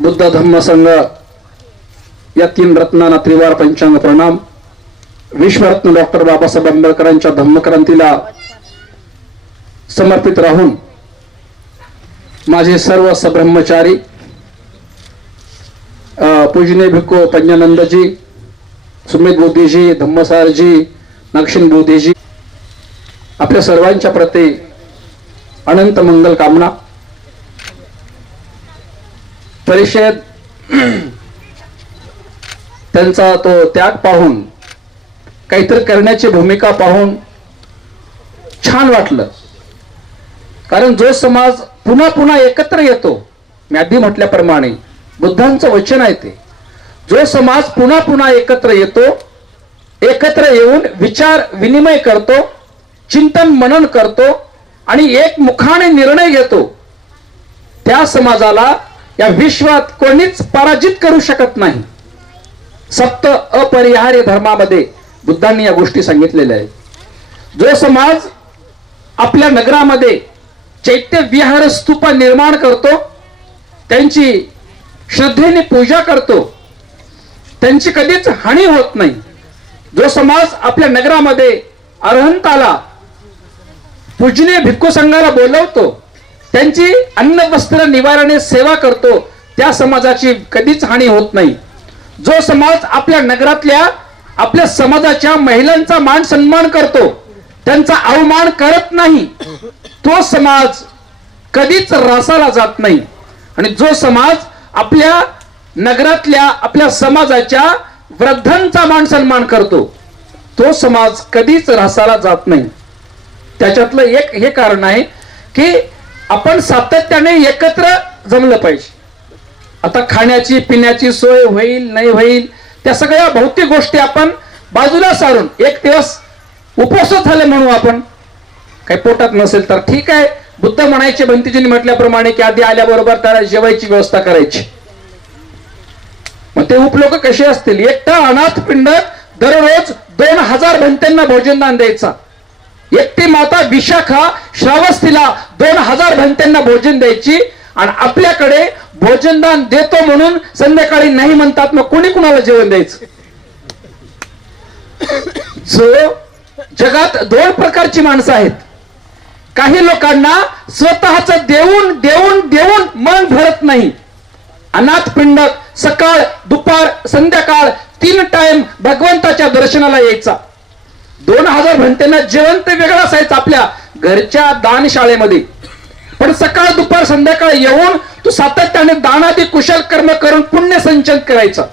बुद्ध धम्म संघ या तीन रत्नांना त्रिवार पंचांग प्रणाम. विश्वरत्न डॉक्टर बाबासाहेब आंबेडकरांच्या धम्मक्रांतीला समर्पित राहून माझे सर्व सब्रह्मचारी पूजनीय भिक्खू पंजानंदजी, सुमित बोधीजी, धम्मसारजी, नक्षिण बोधीजी, आपल्या सर्वांच्या प्रती अनंत मंगल कामना. परिषद त्यांचा तो त्याग पाहून, काहीतरी करण्याची भूमिका पाहून छान वाटलं. कारण जो समाज पुन्हा पुन्हा एकत्र येतो, मी आधी म्हटल्याप्रमाणे बुद्धांचं वचन आहे ते, जो समाज पुन्हा पुन्हा एकत्र येतो, एकत्र येऊन विचार विनिमय करतो, चिंतन मनन करतो आणि एक मुखाने निर्णय घेतो, त्या समाजाला या विश्वात कोणीच पराजित करू शकत नाही. सप्त अपरिहार्य धर्मामध्ये बुद्धांनी या गोष्टी सांगितलेल्या आहेत. जो समाज आपल्या नगरामध्ये चैत्य विहार स्तूप निर्माण करतो, त्यांची श्रद्धेने पूजा करतो, त्यांची कधीच हानी होत नाही. जो समाज आपल्या नगरामध्ये अरहंताला, पूजनीय भिक्खू संघाला बोलवतो, त्यांची अन्न वस्त्र निवाराने सेवा करतो, त्या समाजाची कधीच हानी होत नाही. जो समाज आपल्या नगरातल्या, आपल्या समाजाच्या महिलांचा मान सन्मान करतो, त्यांचा अवमान करत नाही, तो समाज कधीच रासाला जात नाही. आणि जो समाज आपल्या नगरातल्या, आपल्या समाजाच्या वृद्धांचा मान सन्मान करतो, तो समाज कधीच रासाला जात नाही. त्याच्यातलं एक हे कारण आहे की आपण सातत्याने एकत्र जमलं पाहिजे. आता खाण्याची पिण्याची सोय होईल नाही होईल, त्या सगळ्या भौतिक गोष्टी आपण बाजूला सारून एक दिवस उपवास झाले म्हणू आपण, काही पोटात नसेल तर ठीक आहे. बुद्ध म्हणायचे, भंतीजींनी म्हटल्याप्रमाणे की आधी आल्याबरोबर त्याला जेवायची व्यवस्था करायची. मग ते उपलोक कसे असतील? एकटा अनाथ पिंड दररोज 2000 भंत्यांना भोजनदान द्यायचा. एकटी माता विशाखा श्रावस्तीला 2000 भंत्यांना भोजन द्यायची. आणि आपल्याकडे भोजनदान देतो म्हणून संध्याकाळी नाही म्हणतात, मग कोणी कुणाला जेवण द्यायचं? जो जगात दोन प्रकारची माणसं आहेत. काही लोकांना स्वतःच देऊन देऊन देऊन मन भरत नाही. अनाथ पिंडक सकाळ दुपार संध्याकाळ 3 टाइम भगवंताच्या दर्शनाला यायचा. 2000 भंतेंना जेवण ते वेगळं असायचं आपल्या घरच्या दानशाळेमध्ये, पण सकाळ दुपार संध्याकाळ येऊन तू सातत्याने दानादी कुशल कर्म करून पुण्य संचन करायचं.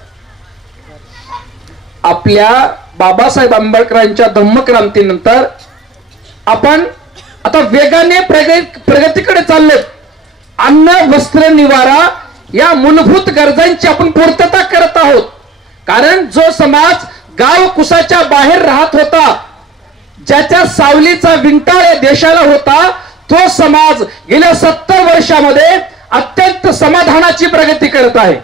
आपल्या बाबासाहेब आंबेडकरांच्या धम्मक्रांतीनंतर आपण आता वेगाने प्रगतीकडे चाललोय. अन्न वस्त्र निवारा या मूलभूत गरजांची आपण पूर्तता करत आहोत. कारण जो समाज गाव कुसाच्या बाहेर राहत होता, ज्याच्या सावलीचा विंटाळ या देशाला होता, तो समाज गेल्या 70 वर्षामध्ये अत्यंत समाधानाची प्रगती करत आहे.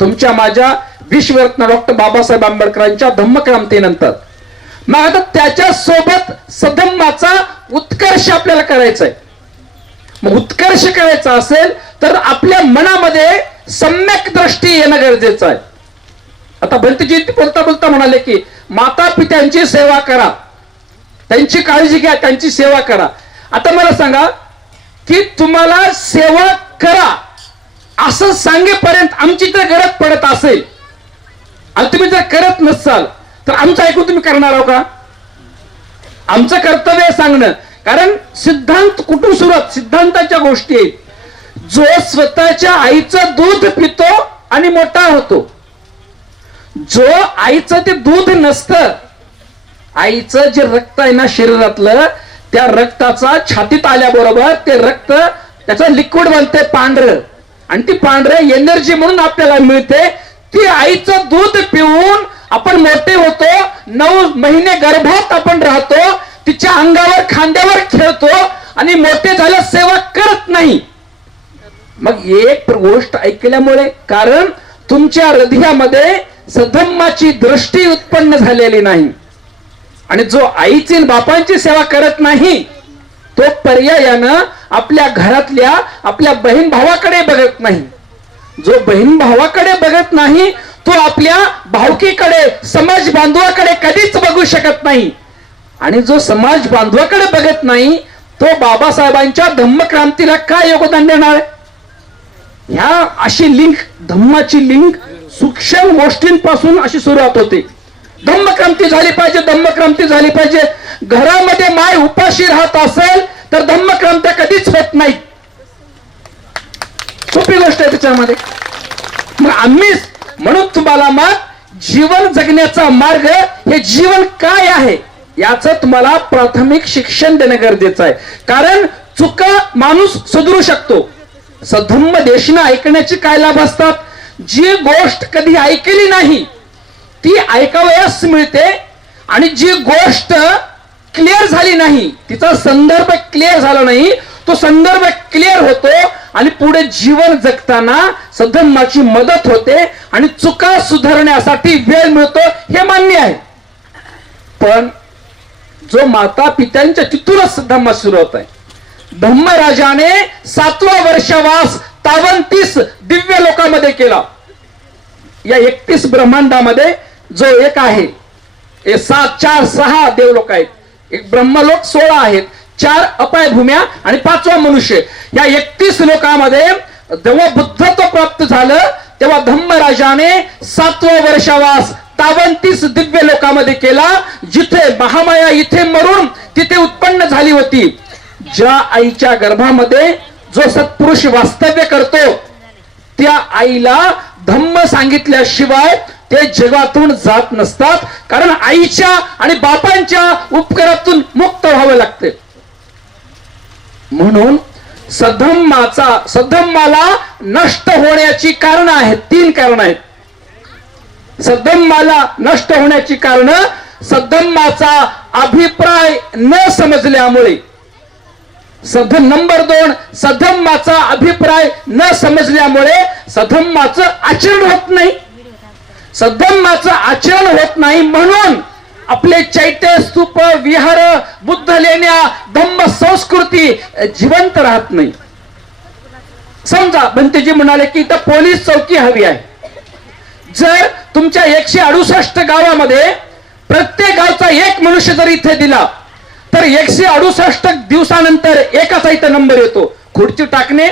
तुमच्या माझ्या विश्वरत्न डॉक्टर बाबासाहेब आंबेडकरांच्या धम्मक्रांतीनंतर. मग आता त्याच्या सोबत सधम्माचा उत्कर्ष आपल्याला करायचा आहे. मग उत्कर्ष करायचा असेल तर आपल्या मनामध्ये सम्यक दृष्टी येणं गरजेचं आहे. आता भंतीजी बोलता बोलता म्हणाले की माता पित्यांची सेवा करा, त्यांची काळजी घ्या, त्यांची सेवा करा. आता मला सांगा की तुम्हाला सेवा करा असं सांगेपर्यंत आमची जर गरज पडत असेल आणि तुम्ही जर करत नसाल तर आमचं ऐकून तुम्ही करणार आहो का? आमचं कर्तव्य आहे सांगणं. कारण सिद्धांत कुठून सुरुवात? सिद्धांताच्या गोष्टी आहेत. जो स्वतःच्या आईचं दूध पितो आणि मोठा होतो, जो आईचं ते दूध नसतं, आईचं जे रक्त आहे ना शरीरातलं, त्या रक्ताचा छातीत आल्याबरोबर ते रक्त त्याचं लिक्विड बनते पांढरं, आणि ती पांढरं एनर्जी म्हणून आपल्याला मिळते. ती आईचं दूध पिऊन आपण मोठे होतो. 9 महिने गर्भात आपण राहतो, तिच्या अंगावर खांद्यावर खेळतो आणि मोठे झाल्या सेवा करत नाही. मग एक गोष्ट ऐकल्यामुळे, कारण तुमच्या हृदयामध्ये सधम्माची दृष्टी उत्पन्न झालेली नाही. आणि जो आईची बापांची सेवा करत नाही तो पर्यायानं आपल्या घरातल्या आपल्या बहीण भावाकडे बघत नाही. जो बहीण भावाकडे बघत नाही तो आपल्या भावकीकडे समाज बांधवाकडे कधीच बघू शकत नाही. आणि जो समाज बांधवाकडे बघत नाही तो बाबासाहेबांच्या धम्मक्रांतीला काय योगदान देणार आहे? ह्या अशी लिंक, धम्माची लिंक सूक्ष्म गोष्टींपासून अशी सुरुवात होते. धम्मक्रांती झाली पाहिजे, धम्मक्रांती झाली पाहिजे. घरामध्ये माय उपाशी राहत असेल तर धम्मक्रांत्या कधीच होत नाही. सोपी गोष्ट आहे त्याच्यामध्ये. मग आम्ही म्हणून तुम्हाला मग जीवन जगण्याचा मार्ग, हे जीवन काय आहे याचं तुम्हाला प्राथमिक शिक्षण देणं गरजेचं आहे. कारण चुका माणूस सुधारू शकतो. सधम्म देशना ऐकण्याचे काय लाभ असतात? जी गोष्ट कधी ऐकली नाही ती ऐकावयास मिळते, आणि जी गोष्ट क्लिअर झाली नाही, तिचा संदर्भ क्लिअर झाला नाही, तो संदर्भ क्लिअर होतो आणि पुढे जीवन जगताना सधम्माची मदत होते आणि चुका सुधारण्यासाठी वेळ मिळतो, हे मान्य आहे. पण जो माता पित्यांच्या तिथूनच धम्म सुरू होत आहे. धम्मराजाने 7वा वर्षवास 53 दिव्य लोकांमध्ये केला. या 31 ब्रह्मांडामध्ये जो एक आहे, 7, 4, 6 देवलोक आहेत, एक ब्रह्मलोक 16 आहेत, 4 अपाय भूम्या आणि 5वा मनुष्य. या 31 लोकांमध्ये जेव्हा बुद्धत्व प्राप्त झालं तेव्हा धम्मराजाने 7वा वर्षावास 53 दिव्य लोकांमध्ये केला. जिथे महामाया इथे मरून तिथे उत्पन्न झाली होती. ज्या आईच्या गर्भामध्ये जो सत्पुरुष वास्तव्य करतो त्या आईला धम्म सांगितल्याशिवाय ते जगातून जात नसतात. कारण आईच्या आणि बापांच्या उपकारातून मुक्त व्हावं लागते. म्हणून सद्धम्माला नष्ट होण्याची कारण आहेत, 3 कारण आहेत. सद्धम्माला नष्ट होण्याची कारण, सद्धम्माचा अभिप्राय न समजल्यामुळे. नंबर 2, सधम्माचा अभिप्राय न समजल्यामुळे सधम्माचं आचरण होत नाही. सद्धम्माचं आचरण होत नाही म्हणून आपले चैत्य, स्तूप, विहार, बुद्ध लेण्या, धम्म संस्कृती जिवंत राहत नाही. समजा भंतेजी म्हणाले की इथं पोलीस चौकी हवी आहे. जर तुमच्या 168 गावामध्ये प्रत्येक गावचा एक मनुष्य जर इथे दिला तर 168 दिवसानंतर एकाचा इथं नंबर येतो. खुर्ची टाकणे,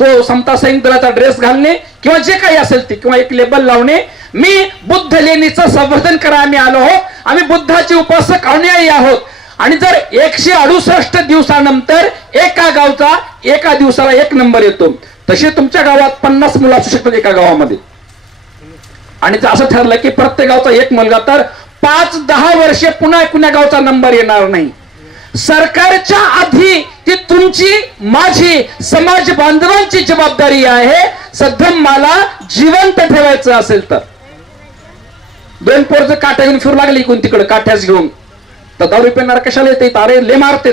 तो समता सैनिक दलाचा ड्रेस घालणे किंवा जे काही असेल ते, किंवा एक लेबल लावणे, मी बुद्ध लेणीचं संवर्धन करा, आम्ही आलो आहोत, आम्ही बुद्धाचे उपासक अनुयायी आहोत. आणि जर 168 दिवसानंतर एका गावचा एका दिवसाला 1 नंबर येतो, तसे तुमच्या गावात 50 मुलं असू शकतात एका गावामध्ये. आणि असं ठरलं की प्रत्येक गावचा 1 मुलगा, तर 5-10 वर्षे पुन्हा कुण्या गावचा नंबर येणार नाही. सरकारच्या आधी ती तुमची, माझी, समाज बांधवांची जबाबदारी आहे. सद्धम्माला जिवंत ठेवायचं असेल तर. 2 पोरं काठ्या घेऊन फिरू लागली इकडून तिकडे काठ्याच घेऊन, तर 10 रुपये येणार कशाला येते? अरे ले मारते.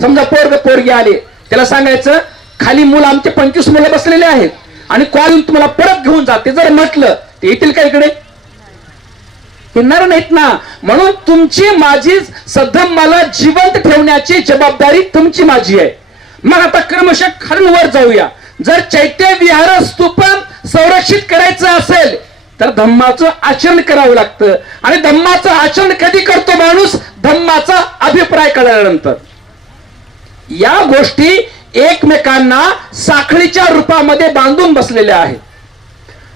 समजा पोरगी आले, त्याला सांगायचं खाली मुलं आमचे 25 मुलं बसलेले आहेत आणि कॉल तुम्हाला परत घेऊन जाते. जर म्हटलं ते येतील का इकडे? येणार नाहीत ना. म्हणून तुमची माझी सद्धम्माला जिवंत ठेवण्याची जबाबदारी तुमची माझी आहे. मग आता क्रमशः खालून वर जाऊया. जर चैत्य, विहार, स्तूप संरक्षित करायचं असेल तर धम्माचं आचरण करावं लागतं. आणि धम्माचं आचरण कधी करतो माणूस? धम्माचा अभिप्राय कळल्यानंतर. या गोष्टी एकमेकांना साखळीच्या रूपामध्ये बांधून बसलेल्या आहेत.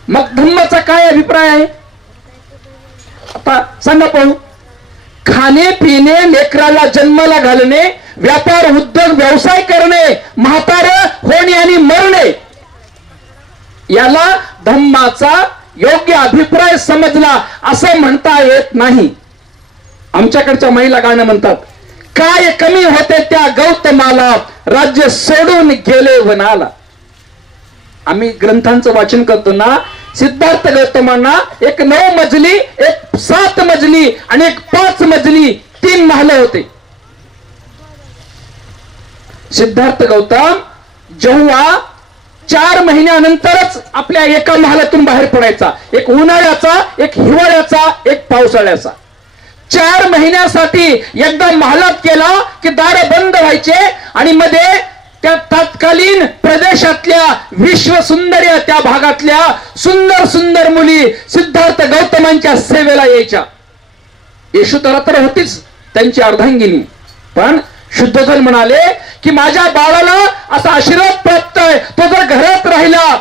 मग धम्माचा काय अभिप्राय आहे? आता सांगा पाहू. खाणे पिणे, लेकराला जन्माला घालणे, व्यापार उद्योग व्यवसाय करणे, म्हातार होणे आणि मरणे, याला धम्माचा योग्य अभिप्राय समजला असं म्हणता येत नाही. आमच्याकडच्या महिला गाणं म्हणतात, काय कमी होते त्या गौतमाला, राज्य सोडून गेले वनाला. आम्ही ग्रंथांचं वाचन करतो ना, सिद्धार्थ गौतमांना एक 9 मजली, एक 7 मजली आणि एक 5 मजली 3 महल होते. सिद्धार्थ गौतम जेव्हा 4 महिन्यानंतरच आपल्या एका महालातून बाहेर पडायचा, एक उन्हाळ्याचा, एक हिवाळ्याचा, एक पावसाळ्याचा. 4 महिन्यासाठी एकदा महालात केला की दार बंद व्हायचे आणि मध्ये त्या तत्कालीन प्रदेशातल्या विश्वसुंदर्या त्या भागातल्या सुंदर सुंदर मुली सिद्धार्थ गौतमांच्या सेवेला यायच्या. यशोधरा तर होतीच त्यांची अर्धांगिनी, पण शुद्धोधन म्हणाले की माझ्या बाळाला असा आशीर्वाद प्राप्त आहे, तो जर घरात राहिला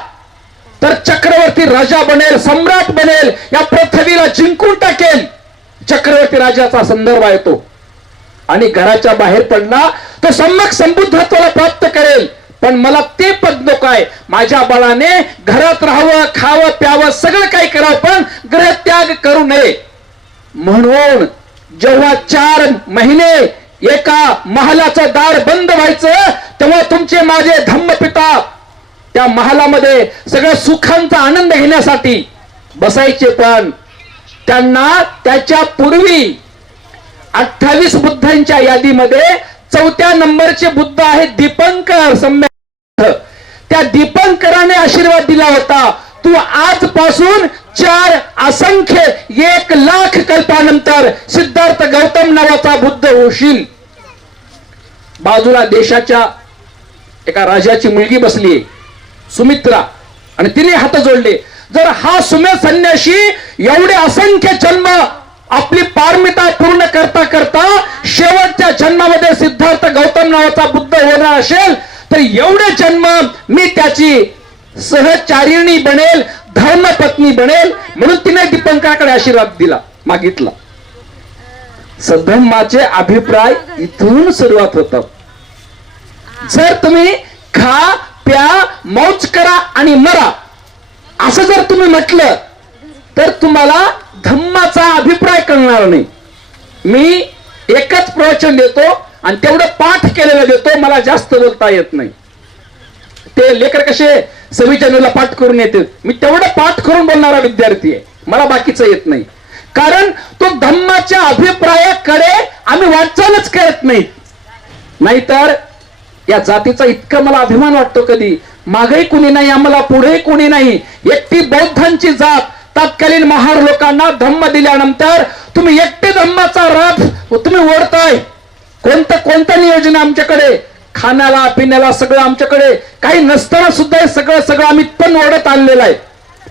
तर चक्रवर्ती राजा बनेल, सम्राट बनेल, या पृथ्वीला जिंकून टाकेल. चक्रवर्ती राजाचा संदर्भ आहे तो. आणि घराच्या बाहेर पडला तो सम्यक संबुद्धत्वाला प्राप्त करेल. पण मला ते पद नको आहे. माझ्या बाळाने घरात राहावं, खावं प्यावं, सगळं काही करावं, पण ग्रहत्याग करू नये. म्हणून जेव्हा 4 महिने एका महालाचं दार बंद व्हायचं, तेव्हा तुमचे माझे धम्मपिता त्या महालामध्ये सगळ्या सुखांचा आनंद घेण्यासाठी बसायचे. पण त्यांना त्याच्या पूर्वी 28 बुद्धांच्या यादीमध्ये 4थ्या नंबरचे बुद्ध आहेत दीपंकर सम्यक. त्या दीपंकराने आशीर्वाद दिला होता, तू आजपासून 4 असंख्य 1,00,000 कल्पानंतर सिद्धार्थ गौतम नावाचा बुद्ध होशील. बाजूला देशाच्या एका राजाची मुलगी बसली सुमित्रा, आणि तिने हात जोडले. जर हा सुमेध संन्यासी एवढे असंख्य जन्म आपली पारमिता पूर्ण करता करता शेवटच्या जन्मामध्ये सिद्धार्थ गौतम नावाचा बुद्ध होणार असेल, तर एवढे जन्म मी त्याची सहचारिणी बनेल, धर्मपत्नी बनेल. म्हणून तिने दीपंकराकडे आशीर्वाद दिला, मागितला. सद्धम्माचे अभिप्राय इथून सुरुवात होतात. जर तुम्ही खा प्या मौज करा आणि मरा असं जर तुम्ही म्हटलं तर तुम्हाला धम्माचा अभिप्राय कळणार नाही. मी एकच प्रवचन देतो आणि तेवढं पाठ केलेलं देतो, मला जास्त बोलता येत नाही. ते लेकर कसे 26 जानेवारीला पाठ करून येते, मी तेवढं पाठ करून बोलणारा विद्यार्थी आहे, मला बाकीचं येत नाही. कारण तो धम्माच्या अभिप्रायाकडे आम्ही वाटचालच करत नाही. नाहीतर या जातीचा इतका मला अभिमान वाटतो, कधी मागेही कुणी नाही, आम्हाला पुढेही कुणी नाही. एकटी बौद्धांची जात तत्कालीन महार लोकांना धम्म दिल्यानंतर तुम्ही एकटे धम्माचा रथ तुम्ही ओढताय. कोणतं नियोजन आमच्याकडे, खाण्याला पिण्याला सगळं आमच्याकडे, काही नसताना सुद्धा हे सगळं आम्ही पण ओढत आणलेलं आहे.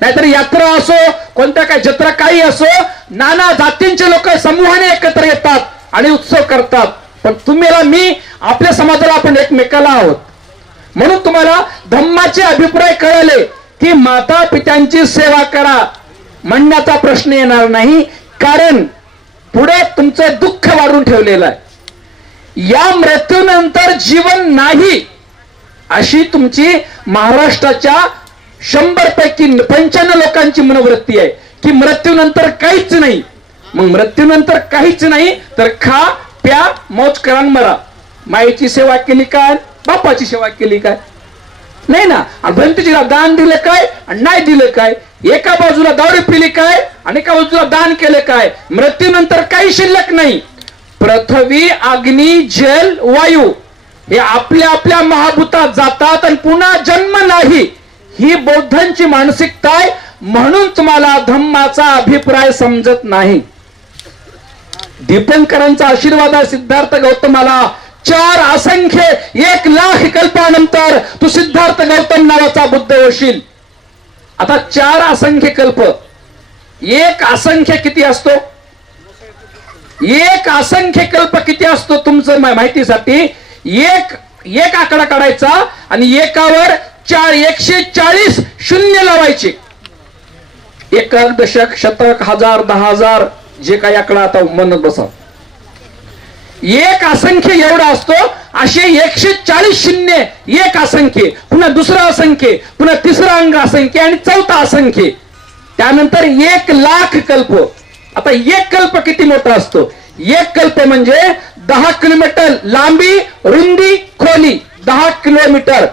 नाहीतर यात्रा असो, कोणत्या काय जत्रा काही असो, नाना जातींचे लोक समूहाने एकत्र येतात आणि उत्सव करतात. पण तुम्हाला मी आपल्या समाजाला आपण एकमेकाला आहोत. म्हणून तुम्हाला धम्माचे अभिप्राय कळले की माता पित्यांची सेवा करा म्हणण्याचा प्रश्न येणार नाही. कारण पुढे तुमचं दुःख वाढून ठेवलेलं आहे. या मृत्यूनंतर जीवन नाही अशी तुमची महाराष्ट्राच्या 100 पैकी 95 लोकांची मनोवृत्ती आहे की मृत्यूनंतर काहीच नाही. मग मृत्यूनंतर काहीच नाही तर खा प्या मौज करा मरा. माईची सेवा केली काय, बापाची सेवा केली काय, नाही ना. भंतीजीला दान दिले काय आणि नाही दिले काय, एका बाजूला दारू पिली काय आणि एका बाजूला दान केले काय. मृत्यूनंतर काही शिल्लक नाही. पृथ्वी अग्नी जल वायू हे आपल्या आपल्या महाभूतात जातात आणि पुन्हा जन्म नाही. ही बौद्धांची मानसिकता आहे. म्हणून तुम्हाला धम्माचा अभिप्राय समजत नाही. दीपंकरांचा आशीर्वाद सिद्धार्थ गौतमाला 4 असंख्य 1,00,000 कल्पानंतर तू सिद्धार्थ गौतम नावाचा बुद्ध होशील. आता 4 असंख्य कल्प, 1 असंख्य किती असतो? 1 असंख्य कल्प किती असतो तुमचं माहितीसाठी? एक आकडा काढायचा आणि एकावर 140 शून्य लावायचे. एकक दशक शतक हजार 10,000 जे काही आकडा आता म्हणत बसा. 1 असंख्य एवढा असतो. असे 140 शून्य 1 असंख्य, पुन्हा दुसरा असंख्य, पुन्हा तिसरा अंग असंख्य आणि चौथा असंख्य. त्यानंतर 1,00,000 कल्प. आता 1 कल्प किती मोठा असतो? 1 कल्प म्हणजे 10 किलोमीटर लांबी रुंदी खोली. 10 किलोमीटर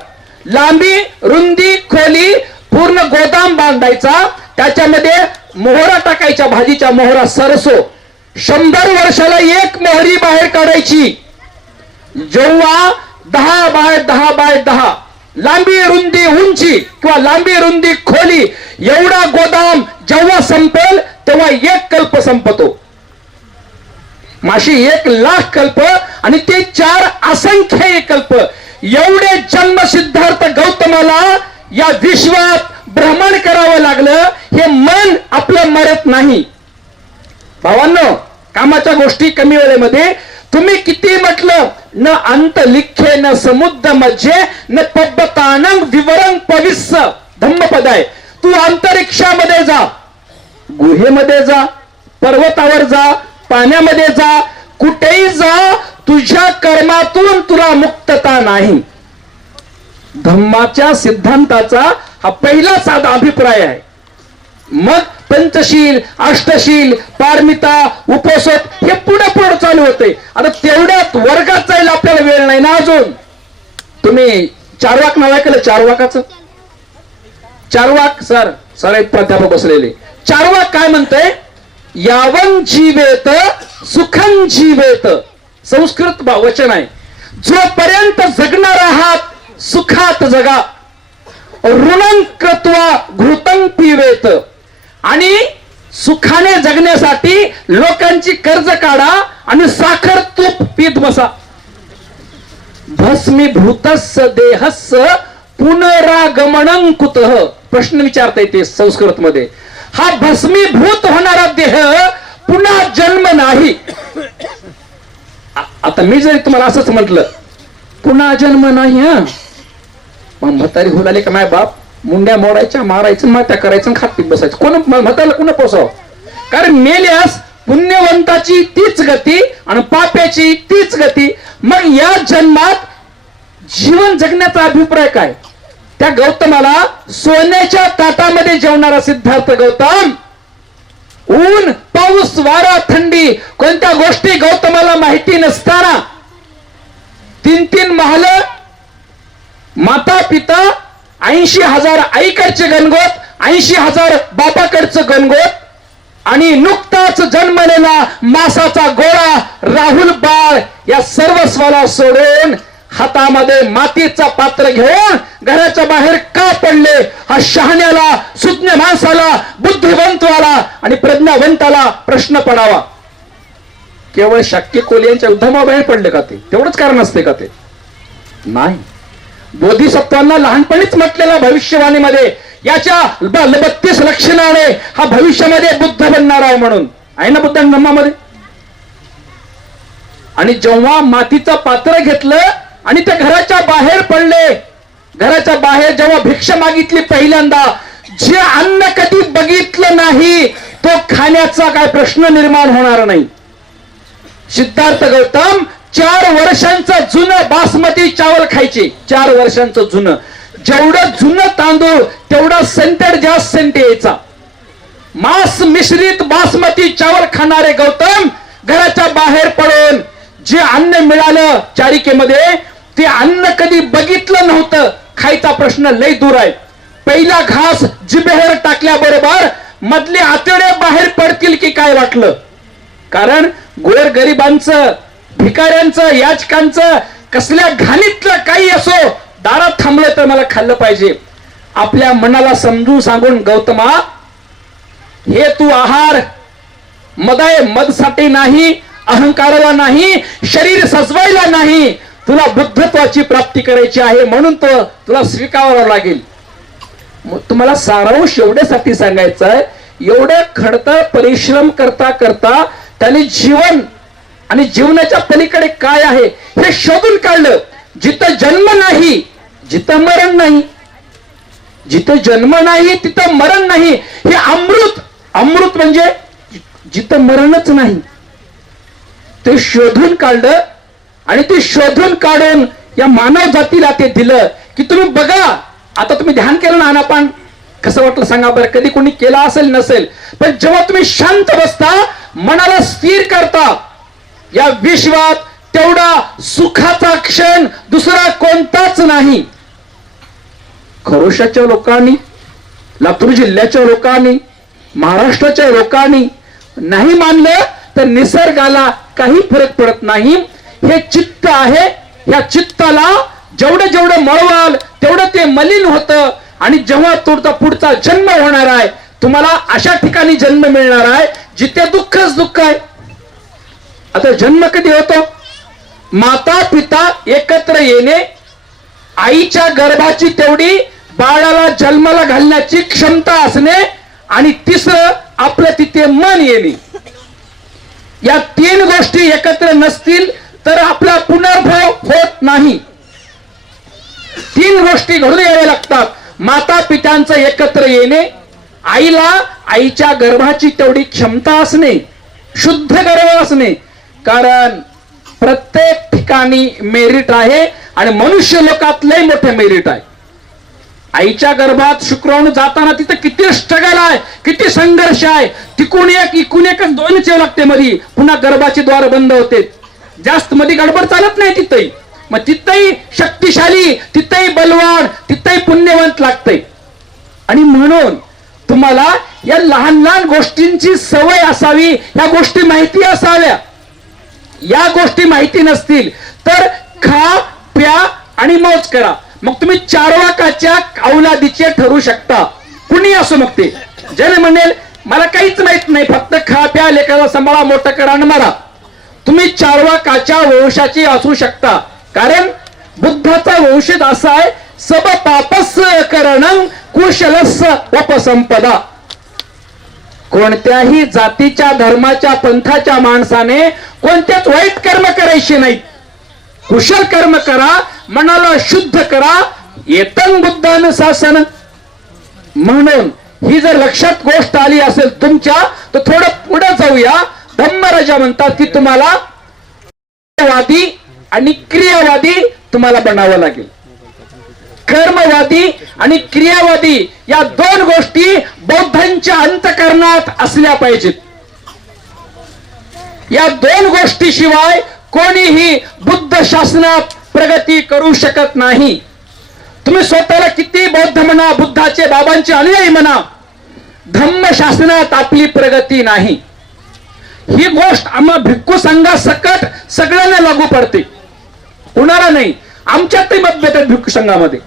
लांबी रुंदी खोली पूर्ण गोदाम बांधायचा. त्याच्यामध्ये मोहरा टाकायच्या, भाजीच्या मोहरा, सरसो. 100 वर्षाला 1 मोहरी बाहेर काढायची. जेव्हा 10 बाय 10 बाय 10 लांबी रुंदी उंची किंवा लांबी रुंदी खोली एवढा गोदाम जेव्हा संपेल तेव्हा 1 कल्प संपतो. माशी 1,00,000 कल्प आणि ते 4 असंख्य कल्प. एवढे जन्म सिद्धार्थ गौतमाला या विश्वात भ्रमण करावं लागलं. हे मन आपलं मरत नाही. भावांनो, कामाच्या गोष्टी कमी वेळेमध्ये तुम्ही किती म्हटलं न अंत लिखे न समुद्र मध्य न पब्बतानंग विवरंग पविस्स धम्मपद आहे. तू अंतरिक्षामध्ये जा, गुहेमध्ये जा, पर्वतावर जा, पाण्यामध्ये जा, कुठेही जा, तुझ्या कर्मातून तुला मुक्तता नाही. धम्माच्या सिद्धांताचा हा पहिला साधा अभिप्राय आहे. मग पंचशील, अष्टशील, पारमिता, उपोषण हे पुढे पुढे चालू होते. आता तेवढ्यात वर्गात जायला आपल्याला वेळ नाही ना अजून. तुम्ही चारवाक नाव ऐकलं? चारवाकाचं चारवाक सर आहेत प्राध्यापक बसलेले. चारवाक काय म्हणतंय? यावं जीवेत सुखं जीवेत. संस्कृत वचन आहे. जोपर्यंत जगणार आहात सुखात जगा. ऋणं कृत्वा घृतं पिबेत. आणि सुखाने जगण्यासाठी लोकांची कर्ज काढा आणि साखर तूप पीत बसा. भस्मीभूतस्य देहस्य पुनरागमनं कुतः. प्रश्न विचारता येते संस्कृत मध्ये. हा भस्मीभूत होणारा देह पुन्हा जन्म नाही. आता मी जरी तुम्हाला असंच म्हटलं पुन्हा जन्म नाही, हा मग म्हातारी होऊ लागली का माय बाप मुंड्या मोडायच्या, मारायचं, मात्या करायचं, खात पीत बसायचं. कोण म्हातारीला कोण पोसाव? कारण मेल्यास पुण्यवंताची तीच गती आणि पाप्याची तीच गती. मग या जन्मात जीवन जगण्याचा अभिप्राय काय? त्या गौतमाला सोन्याच्या ताटामध्ये जेवणारा सिद्धार्थ गौतम, ऊन, पाऊस, वारा, थंडी कोणत्या गोष्टी गौतमाला माहिती नसताना 3-3 महल, माता पिता, 80,000 आईकडचे गणगोत, 80,000 बापाकडचं गणगोत आणि नुकताच जन्मलेला मासाचा गोळा राहुल बाळ या सर्वस्वाला सोडून हातामध्ये मातीचा पात्र घेऊन घराच्या बाहेर का पडले? हा शहाण्याला, सुज्ञ माणसाला, बुद्धिवंतवाला आणि प्रज्ञावंताला प्रश्न पडावा. केवळ शाक्य कोल्यांच्या युद्धाबाहेर पडले का? ते तेवढंच कारण असते का? ते नाही. बोधिसत्वांना लहानपणीच म्हटलेला भविष्यवाणीमध्ये याच्या 32 लक्षणाने हा भविष्यामध्ये बुद्ध बनणार आहे म्हणून आहे ना बुद्धांच्या धम्मामध्ये. आणि जेव्हा मातीचं पात्र घेतलं आणि ते घराच्या बाहेर पडले, घराच्या बाहेर जेव्हा भिक्षा मागितली पहिल्यांदा, जे अन्न कधी बघितलं नाही तो खाण्याचा काय प्रश्न निर्माण होणार नाही. सिद्धार्थ गौतम 4 वर्षांचं जुनं बासमती चावल खायचे. 4 वर्षांचं जुनं. जेवढं जुनं तांदूळ तेवढं सेंटेड जास्त सेंट यायचा. मांस मिश्रित बासमती चावल खाणारे गौतम घराच्या बाहेर पडून जे अन्न मिळालं चारिकेमध्ये ते अन्न कधी बघितलं नव्हतं. खायचा प्रश्न लय दूर आहे. पहिला घास जिभेवर टाकल्याबरोबर मधले आतडे बाहेर पडतील की काय वाटलं. कारण गोर गरिबांचं, भिकाऱ्यांचं, याचकांचं कसल्या घाणीतलं काही असो दारात थांबलं तर मला खाल्लं पाहिजे. आपल्या मनाला समजून सांगून गौतमा, हे तू आहार मदाय मदसाठी नाही, अहंकाराला नाही, शरीर सजवायला नाही, तुला बुद्धत्वाची प्राप्ती करायची आहे म्हणून तो तुला स्वीकारावं लागेल. तुम्हाला सारांश एवढ्यासाठी सांगायचं आहे, एवढं खडतर परिश्रम करता करता त्याने जीवन आणि जीवनाच्या पलीकडे काय आहे हे शोधून काढलं. जिथं जन्म नाही जिथं मरण नाही, जिथं जन्म नाही तिथं मरण नाही. हे अमृत, अमृत म्हणजे जिथं मरणच नाही ते शोधून काढलं. आणि ते शोधून काढून या मानव जातीला ते दिलं की तुम्ही बघा. आता तुम्ही ध्यान केलं ना आनापान, कसं वाटलं सांगा बरं? कधी कोणी केला असेल नसेल, पण जेव्हा तुम्ही शांत बसता, मनाला स्थिर करता, या विश्वात तेवढा सुखाचा क्षण दुसरा कोणताच नाही. खरोशाच्या लोकांनी, लातूर जिल्ह्याच्या लोकांनी, महाराष्ट्राच्या लोकांनी नाही मानलं तर निसर्गाला काही फरक पडत नाही. हे चित्त आहे, या चित्ताला जेवढं जेवढं मळवाल तेवढं ते मलिन होतं. आणि जेव्हा तुमचा पुढचा जन्म होणार आहे, तुम्हाला अशा ठिकाणी जन्म मिळणार आहे जिथे दुःखच दुःख आहे. आता जन्म कधी होतो? माता पिता एकत्र येणे, आईच्या गर्भाची तेवढी बाळाला जन्माला घालण्याची क्षमता असणे, आणि तिसरं आपलं तिथे मन येणे. या तीन गोष्टी एकत्र नसतील तर आपला पुनर्भव होत नाही. तीन गोष्टी घडून याव्या लागतात. माता पित्यांचं एकत्र येणे, आईला आईच्या गर्भाची तेवढी क्षमता असणे, शुद्ध गर्भ असणे. कारण प्रत्येक ठिकाणी मेरिट आहे आणि मनुष्य लोकात लय मोठे मेरिट आहे. आईच्या गर्भात शुक्राणू जाताना तिथे किती स्ट्रगल आहे, किती संघर्ष आहे. तिकून एक इकून एक दोनच येऊ लागते मध्ये, पुन्हा गर्भाचे द्वार बंद होते. जास्त मध्ये गडबड चालत नाही तिथेही. मग तिथेही शक्तिशाली, तिथेही बलवान, तिथेही पुण्यवंत लागते. आणि म्हणून तुम्हाला या लहान लहान गोष्टींची सवय असावी, या गोष्टी माहिती असाव्या. या गोष्टी माहिती नसतील तर खा प्या आणि मौज करा. मग तुम्ही चारवाकाच्या औलादीचे ठरू शकता. कुणी असो, मग ते ज्याने म्हणेल मला काहीच माहित नाही, फक्त खा प्या, लेकराला सांभाळा, मोठं करा आणि मारा, तुम्ही चारवाकाच्या वंशाची असू शकता. कारण बुद्धाचा वंशज असा आहे, सब पापस्य करणं कुशलस्य उपसंपदा. कोणत्याही जातीच्या, धर्माच्या, पंथाच्या माणसाने कोणत्याच वाईट कर्म करायचे नाहीत. कुशल कर्म करा, मनाला शुद्ध करा. येतं बुद्धानं शासन. म्हणून ही जर लक्षात गोष्ट आली असेल तुमच्या, तर थोडं पुढे जाऊया. धम्मराजा म्हणतात की तुम्हाला कर्मवादी आणि क्रियावादी तुम्हाला बनावं लागेल. कर्मवादी आणि क्रियावादी या दोन गोष्टी बौद्धांच्या अंतःकरणात असल्या पाहिजेत. या दोन गोष्टी शिवाय कोणीही बुद्ध शासनात प्रगती करू शकत नाही. तुम्ही स्वतःला किती बौद्ध म्हणा, बुद्धाचे बाबांचे अनुयायी म्हणा, धम्म शासनात आपली प्रगती नाही. ही गोष्ट आम्हा भिक्खू संघासकट सगळ्यांना लागू पडते, कुणाला नाही. आमच्यातही मतभेद आहेत भिक्खू संघामध्ये.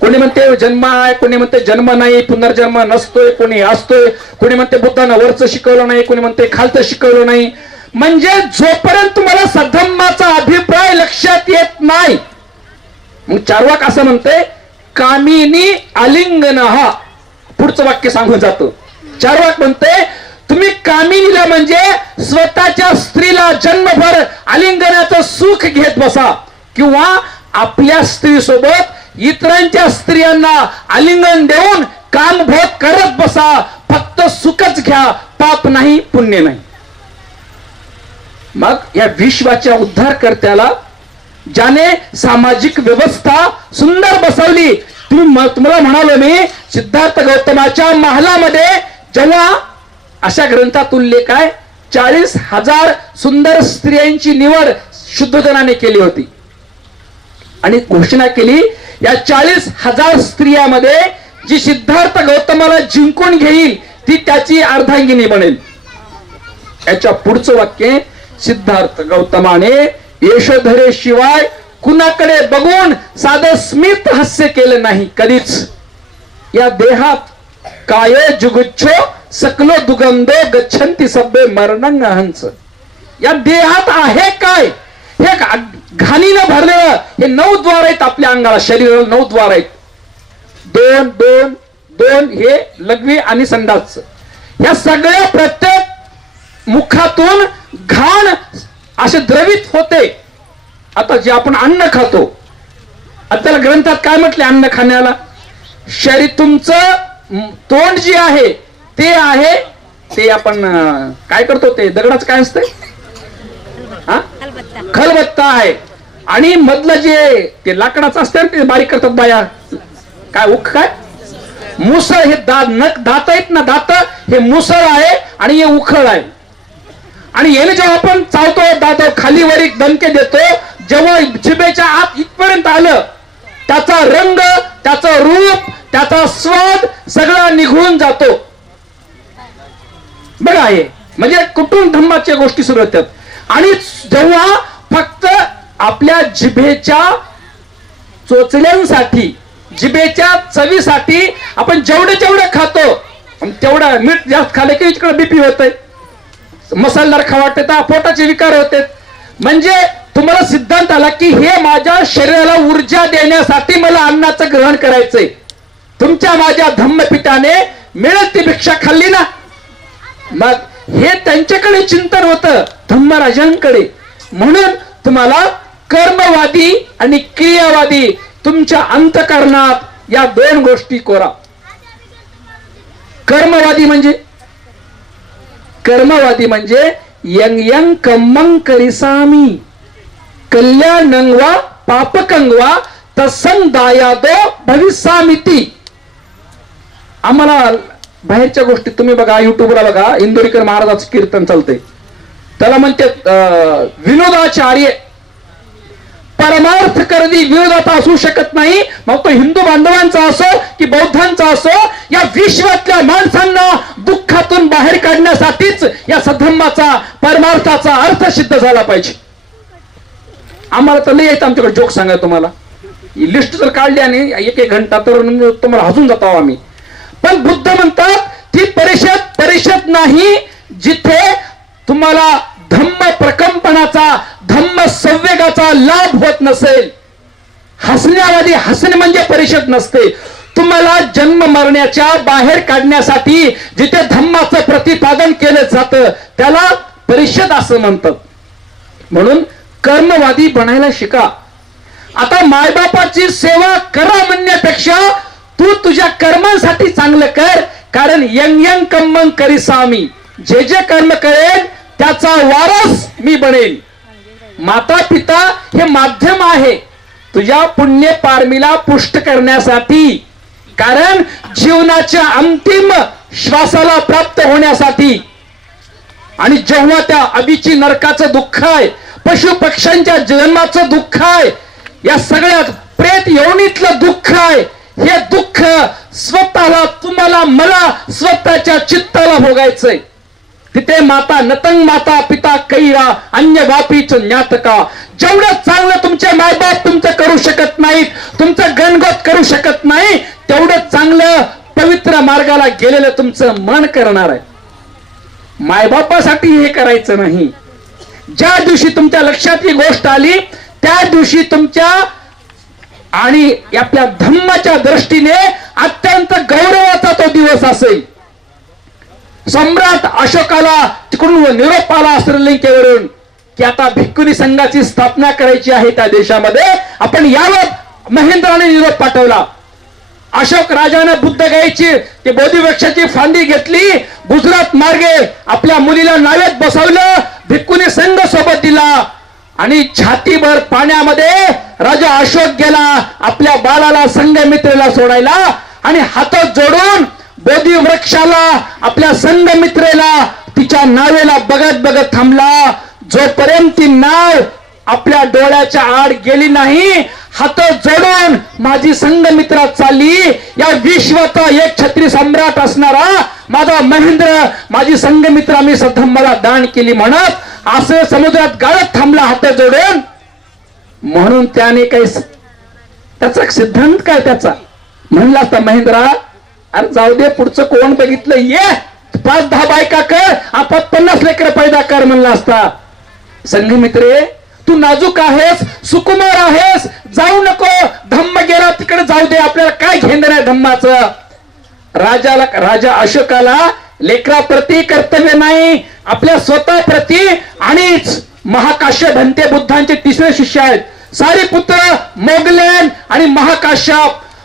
कोणी म्हणते जन्म आहे, कोणी म्हणते जन्म नाही, पुनर्जन्म नसतोय, कोणी असतोय, कोणी म्हणते बुद्धानं वरचं शिकवलं नाही, कोणी म्हणते खालचं शिकवलं नाही. म्हणजे जोपर्यंत तुम्हाला सधम्माचा अभिप्राय लक्षात येत नाही. मग चारवाक असं म्हणते कामिनी आलिंगन. हा पुढचं वाक्य सांगून जातो. चारवाक म्हणते तुम्ही कामिनीला म्हणजे स्वतःच्या स्त्रीला जन्मभर आलिंगनाचं सुख घेत बसा, किंवा आपल्या स्त्री सोबत इतरांच्या स्त्रियांना आलिंगन देऊन कामभोग करत बसा. फक्त सुखच घ्या, पाप नाही, पुण्य नाही. मग या विश्वाच्या उद्धारकर्त्याला, ज्याने सामाजिक व्यवस्था सुंदर बसवली, तुम्हाला म्हणालो मी, सिद्धार्थ गौतमाच्या महालामध्ये जेव्हा अशा ग्रंथात उल्लेख आहे 40,000 सुंदर स्त्रियांची निवड शुद्धोधनाने केली होती, आणि घोषणा केली या 40,000 स्त्रियामध्ये जी सिद्धार्थ गौतमाला जिंकून घेईल ती त्याची अर्धांगिनी बनेल. याच्या पुढचं वाक्य, सिद्धार्थ गौतमाने यशोधरे शिवाय कुणाकडे बघून साधं स्मित हास्य केलं नाही कधीच. या देहात काय जुगुच्छो सकलो दुगंधो गच्छन्ति सभ्य मरणं हंस. या देहात आहे काय? हे घाणीनं भरलेलं हे 9 द्वार आहेत आपल्या अंगाला. शरीराला 9 द्वार आहेत. 2 2 2 हे लघवी आणि संडास. या सगळ्या प्रत्येक मुखातून घाण असे द्रवित होते. आता जे आपण अन्न खातो, आता त्याला ग्रंथात काय म्हटले अन्न खाण्याला? शरीर तुमचं तोंड जे आहे ते आहे, ते आपण काय करतो, ते दगडाचं काय असतंय, खलबत्ता आहे. आणि मधलं जे ते लाकडाचं असतं ते बारीक करतात बाया, काय उख, काय मुसळ. हे दात आहेत ना, दात हे मुसळ आहे आणि हे उखळ आहे. आणि याने जेव्हा आपण चावतो, दात खाली वरी दणके देतो, जेव्हा जिभेच्या आत इथपर्यंत आलं, त्याचा रंग, त्याचं रूप, त्याचा स्वाद सगळा निघून जातो. बघा, हे म्हणजे कुठून धम्माच्या गोष्टी सुरू होतात. आणि जेव्हा फक्त आपल्या जिभेच्या चोचल्यांसाठी, जिभेच्या चवीसाठी आपण जेवढं खातो, तेवढं मीठ जास्त खाल्लं की इकडे बीपी होतंय, मसालेदार खावा वाटते, पोटाचे विकार होते. म्हणजे तुम्हाला सिद्धांत आला की हे माझ्या शरीराला ऊर्जा देण्यासाठी मला अन्नाचं ग्रहण करायचंय, तुमच्या माझ्या धम्मपिताने मिळत ती भिक्षा खाल्ली ना. मग हे त्यांच्याकडे चिंतन होतं धम्मराजांकडे. म्हणून तुम्हाला कर्मवादी आणि क्रियावादी तुमच्या अंतःकरणात या दोन गोष्टी कोरा. कर्मवादी म्हणजे यंग यंग कम्मंग करिसामी कल्याणंग वा पापकंग वा तत्संग दायादो भविष्यामिती. आम्हाला बाहेरच्या गोष्टी तुम्ही बघा, युट्यूबला बघा, इंदोरीकर महाराजाचं कीर्तन चालतंय, त्याला म्हणते विनोदाचार्य. परमार्थ करदी विरोधात असू शकत नाही, मग तो हिंदू बांधवांचा असो की बौद्धांचा असो. या विश्वातल्या माणसांना दुःखातून बाहेर काढण्यासाठीच या सधम्माचा परमार्थाचा अर्थ सिद्ध झाला पाहिजे. आम्हाला तर लय येतं आमच्याकडे जोक सांगा, तुम्हाला लिस्ट जर काढली आणि एक एक घंटा तर तुम्हाला हसून जातो आम्ही. पण बुद्ध म्हणतात ती परिषद नाही जिथे तुम्हाला धम्म प्रकंपनाचा धम्म संवेगाचा लाभ होत नसेल. हसण्यावादी हसणे म्हणजे परिषद नसते. तुम्हाला जन्म मरण्याच्या बाहेर काढण्यासाठी जिथे धम्माचं प्रतिपादन केलं जातं त्याला परिषद असं म्हणतात. म्हणून कर्मवादी बनायला शिका. आता मायबापाची सेवा करा म्हणण्यापेक्षा तू तुझ्या कर्मांसाठी चांगलं कर, कारण यंग यंग कम्मंग करिसामी, जे जे कर्म करेल त्याचा वारस मी बनेल. माता पिता हे माध्यम आहे तुझ्या पुण्य पारमीला पुष्ट करण्यासाठी, कारण जीवनाच्या अंतिम श्वासाला प्राप्त होण्यासाठी. आणि जेव्हा त्या अभिची नरकाचं दुःख आहे, पशु पक्ष्यांच्या जन्माचं दुःख आहे, या सगळ्यात प्रेत योनीतलं दुःख आहे, हे दुःख स्वतःला तुम्हाला मला स्वतःच्या चित्ताला भोगायचंय. तिथे माता नतंग माता पिता कैरा अन्य बापीच ज्ञातका. जेवढं चांगलं तुमचे मायबाप तुमचं करू शकत नाहीत, तुमचं गणगोत करू शकत नाही, तेवढं चांगलं पवित्र मार्गाला गेलेलं तुमचं मन करणार आहे. मायबापासाठी हे करायचं नाही. ज्या दिवशी तुमच्या लक्षात ही गोष्ट आली त्या दिवशी तुमच्या आणि आपल्या धम्माच्या दृष्टीने अत्यंत गौरवाचा तो दिवस असेल. सम्राट अशोकाला तिकडून निरोप आला श्रीलंकेवरून की आता भिक्खुनी संघाची स्थापना करायची आहे त्या देशामध्ये, आपण यावं. महेंद्राने निरोप पाठवला. अशोक राजाने बुद्ध गायची ते बोधी वृक्षाची फांदी घेतली, गुजरात मार्गे आपल्या मुलीला नावेत बसवलं, भिक्खुनी संघ सोबत दिला आणि छातीभर पाण्यामध्ये राजा अशोक गेला आपल्या बाळाला संघमित्रेला सोडायला. आणि हात जोडून बोधी वृक्षाला आपल्या संघमित्रेला तिच्या नावेला बघत बघत थांबला. जोपर्यंत ती नाव आपल्या डोळ्याच्या आड गेली नाही, हात जोडून माझी संघमित्रा चालली, या विश्वाचा एक छत्री सम्राट असणारा माझा महेंद्र माझी संघमित्रा मी सधम्माला दान केली म्हणत असं समुद्रात गाळत थांबला हात जोडून. म्हणून त्याने काही त्याचा सिद्धांत काय त्याचा म्हणला असता, महेंद्रा अरे जाऊ दे पुढचं कोण बघितलं, ये 5-10 बायका कर, आपण 50 लेकरं पैदा कर म्हणला असता. संघमित्रे तू नाजूक आहेस, सुकुमार आहेस, जाऊ नको, धम्म गेला तिकडे जाऊ दे, आपल्याला काय घेणं नाही धम्माचं. राजा अशोकाला लेकराप्रती कर्तव्य नाही, आपल्या स्वतः प्रती. आणि महाकाश्यप भंते बुद्धांचे तिसरे शिष्य आहेत सारीपुत्र, मोगलेन आणि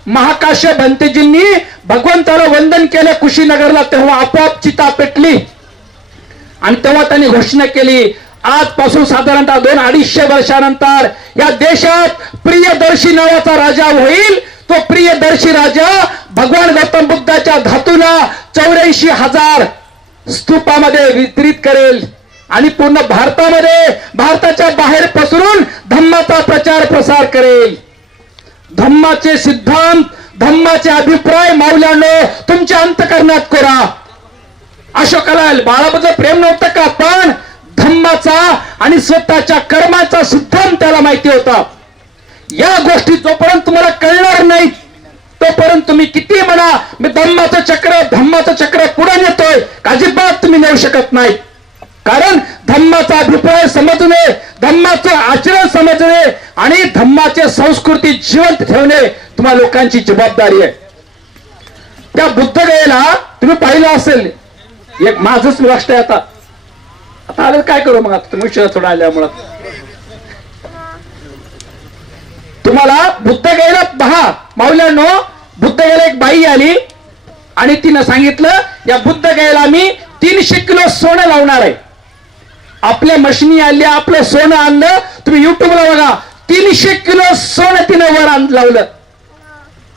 महाकाश्यप भंतेजींनी भगवंताला वंदन केलं कुशीनगरला, तेव्हा आपोआप चिता पेटली. आणि तेव्हा त्यांनी घोषणा केली आजपासून साधारणतः 200-250 वर्षानंतर या देशात प्रियदर्शी नावाचा राजा होईल. तो प्रियदर्शी राजा भगवान गौतम बुद्धाच्या धातूला 84,000 स्तूपामध्ये वितरित करेल आणि पूर्ण भारताच्या बाहेर पसरून धम्माचा प्रचार प्रसार करेल. धम्माचे सिद्धांत, धम्माचे अभिप्राय माऊल्यानो तुमच्या अंतःकरणात कोरा. अशोकाला बाळाबद्दल प्रेम नव्हतं का, पण धम्माचा आणि स्वतःच्या कर्माचा सिद्धांत त्याला माहिती होता. या गोष्टी जोपर्यंत तुम्हाला कळणार नाही तोपर्यंत तुम्ही किती म्हणा मी धम्माचं चक्र पुढे नेतोय, अजिबात तुम्ही नेऊ शकत नाही. कारण धम्माचा अभिप्राय समजणे, धम्माचं आचरण समजणे आणि धम्माचे संस्कृती जिवंत ठेवणे तुम्हा लोकांची जबाबदारी आहे. त्या बुद्धगयेला तुम्ही पाहिलं असेल, एक माझंच राष्ट्र आहे. आता आलं काय करू मग, आता तुम्ही उशिरा थोडा आल्यामुळं तुम्हाला बुद्धगयेला पहा माऊल्यांनो. बुद्धगयेला एक बाई आली आणि तिनं सांगितलं, या बुद्धगयेला मी 300 किलो सोनं लावणार आहे. आपल्या मशिनी आल्या, आपलं सोनं आणलं, तुम्ही युट्यूबला बघा, 300 किलो सोनं तिनं वर लावलं.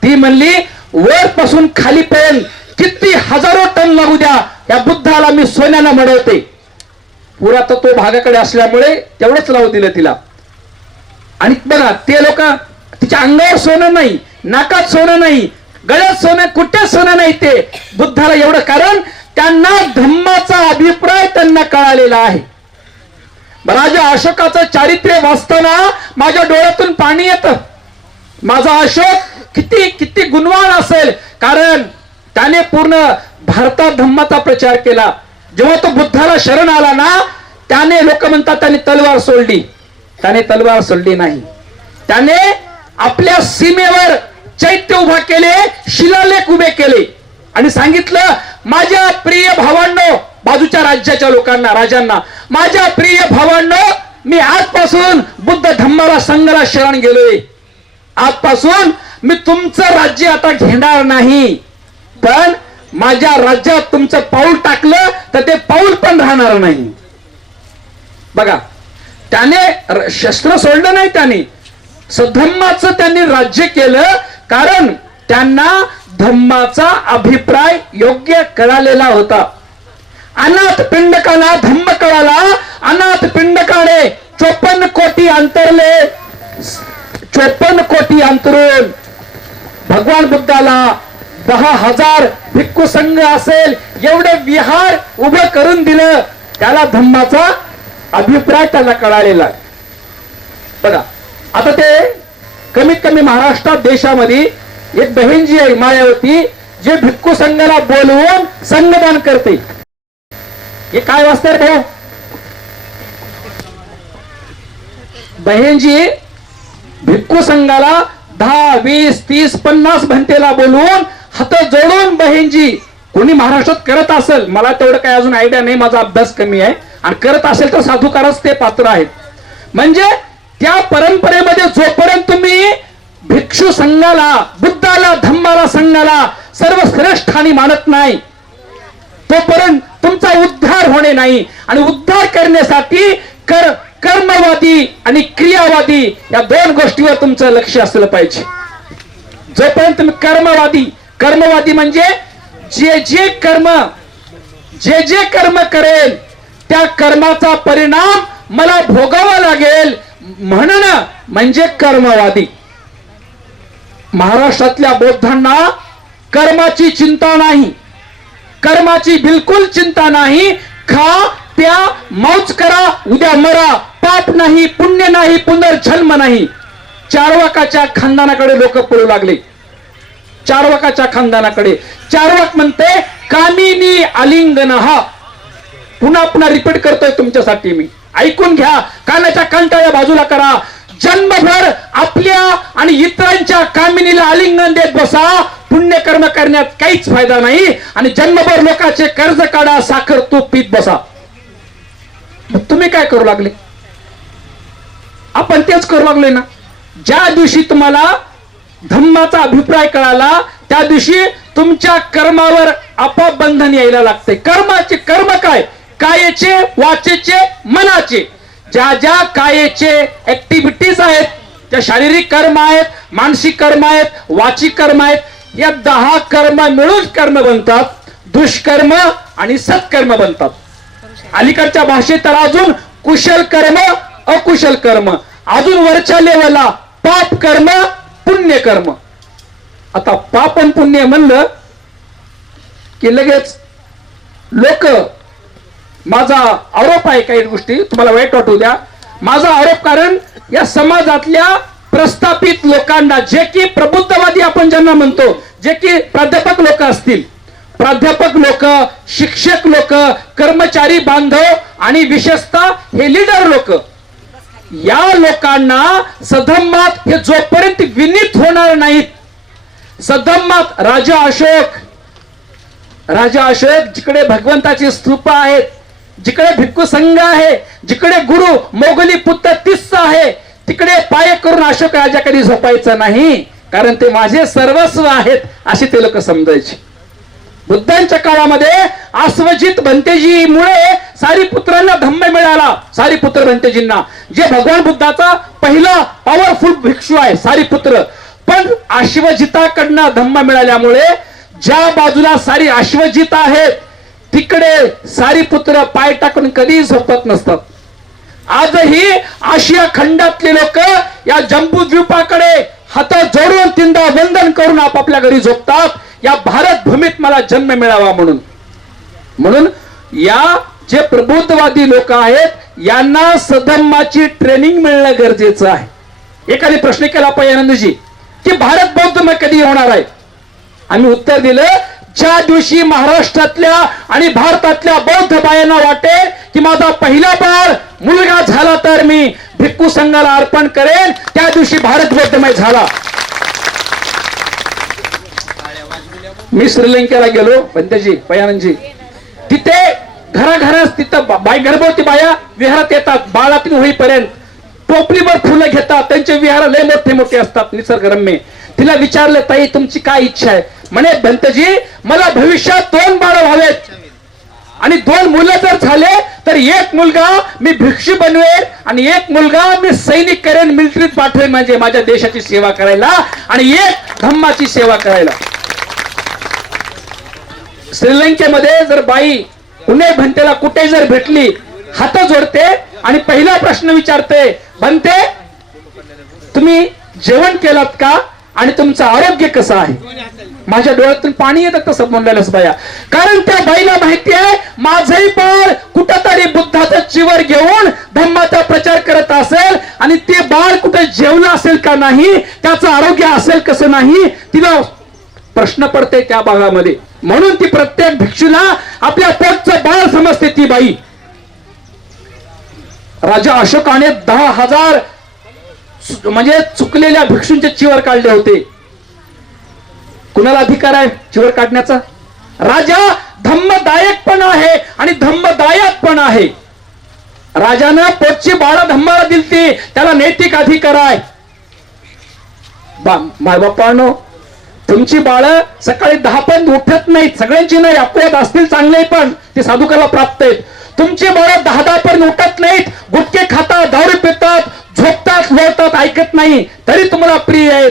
ती म्हणली वर पासून खालीपर्यंत किती हजारो टन लागू द्या, या बुद्धाला मी सोन्यानं मडवते. पुरातत्व भागाकडे असल्यामुळे तेवढंच लावू दिलं तिला. आणि बघा ते लोक, तिच्या अंगावर सोनं नाही, नाकात सोनं नाही, गळ्यात सोनं, कुठे सोनं नाही. ते बुद्धाला एवढं, कारण त्यांना धम्माचा अभिप्राय त्यांना कळालेला आहे. राजा अशोकाचं चारित्र्य वाचताना माझ्या डोळ्यातून पाणी येतं. माझा अशोक किती किती गुणवान असेल, कारण त्याने पूर्ण भारतात धम्माचा प्रचार केला. जेव्हा तो बुद्धाला शरण आला ना, त्याने, लोक म्हणतात त्याने तलवार सोडली, त्याने तलवार सोडली नाही. त्याने आपल्या सीमेवर चैत्य उभा केले, शिलालेख उभे केले आणि सांगितलं, माझ्या प्रिय भावांनो, बाजूच्या राज्याच्या लोकांना, राजांना, माझ्या प्रिय भावांनो, मी आजपासून बुद्ध धम्माला संघाला शरण गेलोय. आजपासून मी तुमचं राज्य आता घेणार नाही, पण माझ्या राज्यात तुमचं पाऊल टाकलं तर ते पाऊल पण राहणार नाही. बघा, त्याने शस्त्र सोडलं नाही, त्याने धम्माचं त्यांनी राज्य केलं, कारण त्यांना धम्माचा अभिप्राय योग्य कळालेला होता. अनाथ पिंडकाला धम्म कळाला. अनाथ पिंडकाने 54 कोटी अंतरले, 54 कोटी अंतरून भगवान बुद्धाला 10,000 भिक्खू संघ असेल एवढे विहार उभं करून दिलं. त्याला धम्माचा अभिप्राय त्याला कळालेला. बघा, आता ते कमीत कमी महाराष्ट्रात, देशामध्ये एक बहीण जी आहे मायावती, जे भिक्खू संघाला बोलवून संघदान करते. हे काय वाचतंय भाऊ? बहीणजी भिक्खू संघाला 10, 20, 30, 50 भंतेला बोलवून हात जोडून, बहीणजी कोणी महाराष्ट्रात करत असेल, मला तेवढं काही अजून आयडिया नाही, माझा अभ्यास कमी आहे, आणि करत असेल तर साधुकारच ते पात्र आहेत. म्हणजे त्या परंपरेमध्ये जोपर्यंत तुम्ही भिक्षू संघाला, बुद्धाला, धम्माला, संघाला सर्वश्रेष्ठानी मानत नाही, तोपर्यंत तुमचा उद्धार होणे नाही. आणि उद्धार करण्यासाठी कर्मवादी आणि क्रियावादी या दोन गोष्टीवर तुमचं लक्ष असलं पाहिजे. जोपर्यंत तुम्ही कर्मवादी म्हणजे जे जे कर्म करेल त्या कर्माचा परिणाम मला भोगावा लागेल म्हणून म्हणजे कर्मवादी. महाराष्ट्रातल्या बौद्धांना कर्माची चिंता नाही, कर्माची बिलकुल चिंता नाही. खा प्या मौज करा, उद्या मरा, पाप नाही, पुण्य नाही, पुनर्जन्म नाही. चार्वाकाच्या खानदानाकडे लोक पळू लागले. चार्वाकाच्या खानदानाकडे चार्वाक म्हणते कामिनी आलिंगन. हा पुन्हा पुन्हा रिपीट करतोय तुमच्यासाठी मी, ऐकून घ्या, कानाच्या कंटाळ्या बाजूला करा. जन्मभर आपल्या आणि इतरांच्या कामिनीला आलिंगन देत बसा, पुण्यकर्म करण्यात काहीच फायदा नाही. आणि जन्मभर लोकांचे कर्ज काढा, साखर तूप पीत बसा. तुम्ही काय करू लागले? आपण तेच करू लागले ना. ज्या दिवशी तुम्हाला धम्माचा अभिप्राय कळाला, त्या दिवशी तुमच्या कर्मावर आपोआप बंधन यायला लागते. कर्म काय? कायेचे, वाचेचे, मनाचे. ज्या ज्या कायेचे ऍक्टिव्हिटीज आहेत, त्या शारीरिक कर्म आहेत, मानसिक कर्म आहेत, वाचिक कर्म आहेत. या 10 कर्म मिळून कर्म बनतात. दुष्कर्म आणि सत्कर्म बनतात. अलीकडच्या भाषेत तर अजून कुशल कर्म, अकुशल कर्म, अजून वरच्या लेवलला पाप कर्म, पुण्य कर्म. आता पाप आणि पुण्य म्हणलं की लगेच लोक, माझा आरोप आहे, काही गोष्टी तुम्हाला वाईट वाटू द्या, माझा आरोप, कारण या समाजातल्या प्रस्थापित लोकांना, जे की प्रबुद्धवादी आपण ज्यांना म्हणतो, जे की प्राध्यापक लोक असतील, प्राध्यापक लोक, शिक्षक लोक, कर्मचारी बांधव आणि विशेषतः हे लीडर लोक, या लोकांना सधम्मात हे जोपर्यंत विनीत होणार नाहीत, सधम्मात राजा अशोक जिकडे भगवंताची स्तूप आहेत, जिकडे भिक्खू संघ आहे, जिकडे गुरु मोगली पुत्र तिस्सा आहे, तिकडे पाय करून अशोक राजा कधी झोपायचं नाही, कारण ते माझे सर्वस्व आहेत असे ते लोक समजायचे. बुद्धांच्या काळामध्ये आश्वजित भंतेजीमुळे सारीपुत्रांना धम्म मिळाला. सारीपुत्र भंतेजींना, जे भगवान बुद्धाचा पहिला पॉवरफुल भिक्षू आहे सारीपुत्र, पण आश्वजिताकडनं धम्म मिळाल्यामुळे ज्या बाजूला सारी आश्वजित आहेत तिकडे सारीपुत्र पाय टाकून कधी झोपत नसतात. आजही आशिया खंडातले लोक या जम्बू द्वीपाकडे हात जोडून तीनदा वंदन करून आपापल्या घरी झोपतात, या भारत भूमीत मला जन्म मिळावा म्हणून. म्हणून या जे प्रबुद्धवादी लोक आहेत यांना सधम्माची ट्रेनिंग मिळणं गरजेचं आहे. एकाने प्रश्न केला पयानंदजी की भारत बौद्धमय कधी होणार आहे. आम्ही उत्तर दिलं, ज्या दिवशी महाराष्ट्रातल्या आणि भारतातल्या बौद्ध बायांना वाटेल की माझा पहिला बाळ मुलगा झाला तर मी भिक्खू संघाला अर्पण करेन, त्या दिवशी भारत बौद्धमय झाला. मी श्रीलंकेला गेलो पंतजी पयानंदजी, तिथे घराघरात तिथं गर्भवती बाया विहारात येतात, बाळातीन होईपर्यंत टोपलीवर फुलं घेतात, त्यांचे विहार लय मोठे मोठे असतात निसर्गरम्य. तिला विचारलं, ताई तुमची काय इच्छा आहे? म्हणे भंतजी मला भविष्यात 2 बाळ व्हावेत आणि 2 मुलं जर झाले तर एक मुलगा मी भिक्षू बनवेन आणि एक मुलगा मी सैनिक करेन, मिलिटरीत पाठवेन, म्हणजे माझ्या देशाची सेवा करायला, आणि एक धम्माची सेवा करायला. श्रीलंकेमध्ये जर बाई कुणे भंतेला कुठे जर भेटली हात जोडते आणि पहिला प्रश्न विचारते, भंते तुम्ही जेवण केलात का आणि तुमचं आरोग्य कसं आहे? माझ्या डोळ्यातून पाणी येतं तसं म्हणलेलंच बाया, कारण त्या बाईला माहिती आहे माझंही बाळ कुठंतरी बुद्धाचं चिवर घेऊन धम्माचा प्रचार करत असेल आणि ते बाळ कुठे जेवलं असेल का नाही, त्याचं आरोग्य असेल कसं नाही, तिला प्रश्न पडते त्या भागामध्ये. म्हणून ती प्रत्येक भिक्षूला आपल्या पोटचं बाळ समजते ती बाई. राजा अशोकाने 10,000 म्हणजे चुकलेल्या भिक्षूंचे चिवर काढले होते. कुणाला अधिकार आहे चिवर काढण्याचा? राजा धम्मदायक पण आहे आणि धम्मदायक पण आहे. राजानं पोटची बाळा धम्माला दिलती, त्याला नैतिक अधिकार आहे. माय बापानो, तुमची बाळ सकाळी 10 पर्यंत उठत नाहीत, सगळ्यांची नाही, अपवाद असतील चांगले पण ते साधुकाला प्राप्त आहेत. तुमची बाळ 10 पर्यंत उठत नाहीत, गुटखे खातात, दारू पितात, झोपतात, लोळतात, ऐकत नाही, तरी तुम्हाला प्रिय आहेत.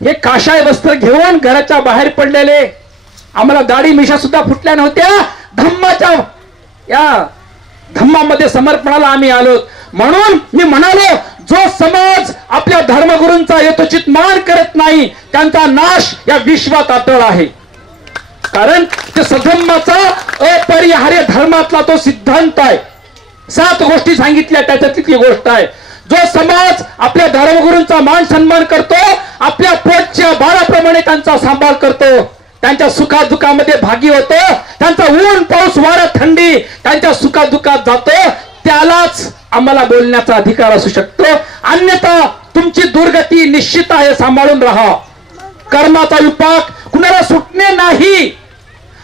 हे काशाय वस्त्र घेऊन घराच्या बाहेर पडलेले, आम्हाला दाढी मिशा सुद्धा फुटल्या नव्हत्या, धम्माच्या या धम्मामध्ये समर्पणाला आम्ही आलो. म्हणून मी म्हणालो, जो समाज आपल्या धर्मगुरूंचा यथोचित मान करत नाही त्यांचा नाश या विश्वात अटळ आहे. कारण ते सधम्माचा अपरिहार्य धर्मातला तो सिद्धांत आहे. 7 गोष्टी सांगितल्या त्याच्यातली ती गोष्ट आहे. जो समाज आपल्या धर्मगुरूंचा मान सन्मान करतो, आपल्या पोटच्या बाळाप्रमाणे त्यांचा सांभाळ करतो, त्यांच्या सुखादुखामध्ये भागी होतो, त्यांचा ऊन पाऊस वारा थंडी त्यांच्या सुखादुखात जातो, त्यालाच आम्हाला बोलण्याचा अधिकार असू शकतो. अन्यथा तुमची दुर्गती निश्चित आहे, सांभाळून राहा. कर्माचा विपाक कुणाला सुटणे नाही.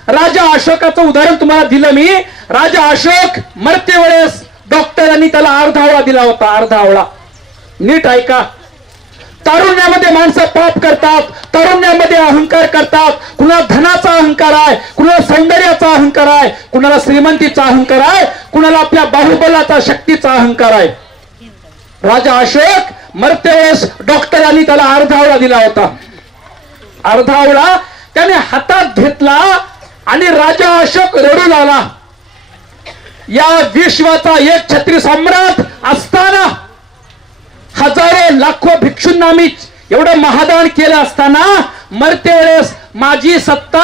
राजा अशोकाचं उदाहरण तुम्हाला दिलं मी. राजा अशोक मरते वेळेस डॉक्टरांनी त्याला अर्धावळा दिला होता. अर्धावळा नीट ऐका. तारुण्यामध्ये माणसं पाप करतात, तारुण्यामध्ये अहंकार करतात. कुणाला धनाचा अहंकार आहे, कुणाला सौंदर्याचा अहंकार आहे, कुणाला श्रीमंतीचा अहंकार आहे, कुणाला आपल्या बाहुबलाचा शक्तीचा अहंकार आहे. राजा अशोक मरते वेळेस डॉक्टरांनी त्याला अर्धावळा दिला होता. अर्धावळा त्याने हातात घेतला आणि राजा अशोक रडू लागला. या विश्वाचा एक छत्री सम्राट असताना, हजारो लाखो भिक्षूंना मी एवढं महादान केलं असताना मरते वेळेस माझी सत्ता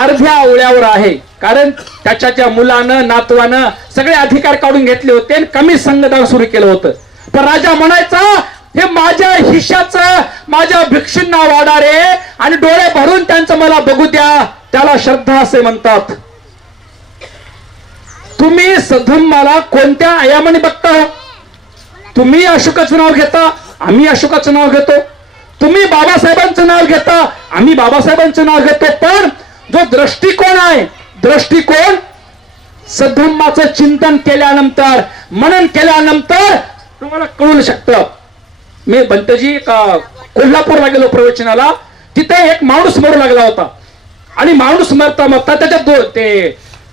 अर्ध्या आवळ्यावर आहे. कारण त्याच्या मुलानं नातवानं सगळे अधिकार काढून घेतले होते आणि कमी संगदान सुरू केलं होतं. पण राजा म्हणायचा, हे माझ्या हिश्याचं माझ्या भिक्षूंना वाढा रे, आणि डोळे भरून त्यांचं मला बघू द्या. त्याला श्रद्धा असे म्हणतात. तुम्ही सधम्माला कोणत्या आयामाने बघता? तुम्ही अशोकाचं नाव घेता, आम्ही अशोकाचं नाव घेतो. तुम्ही बाबासाहेबांचं नाव घेता, आम्ही बाबासाहेबांचं नाव घेतो. पण जो दृष्टिकोन आहे, दृष्टिकोन सधम्माचं चिंतन केल्यानंतर, मनन केल्यानंतर तुम्हाला कळू शकतं. मी बंतजी कोल्हापूरला गेलो प्रवचनाला. तिथे एक माणूस मरू लागला होता आणि माणूस मरता मरता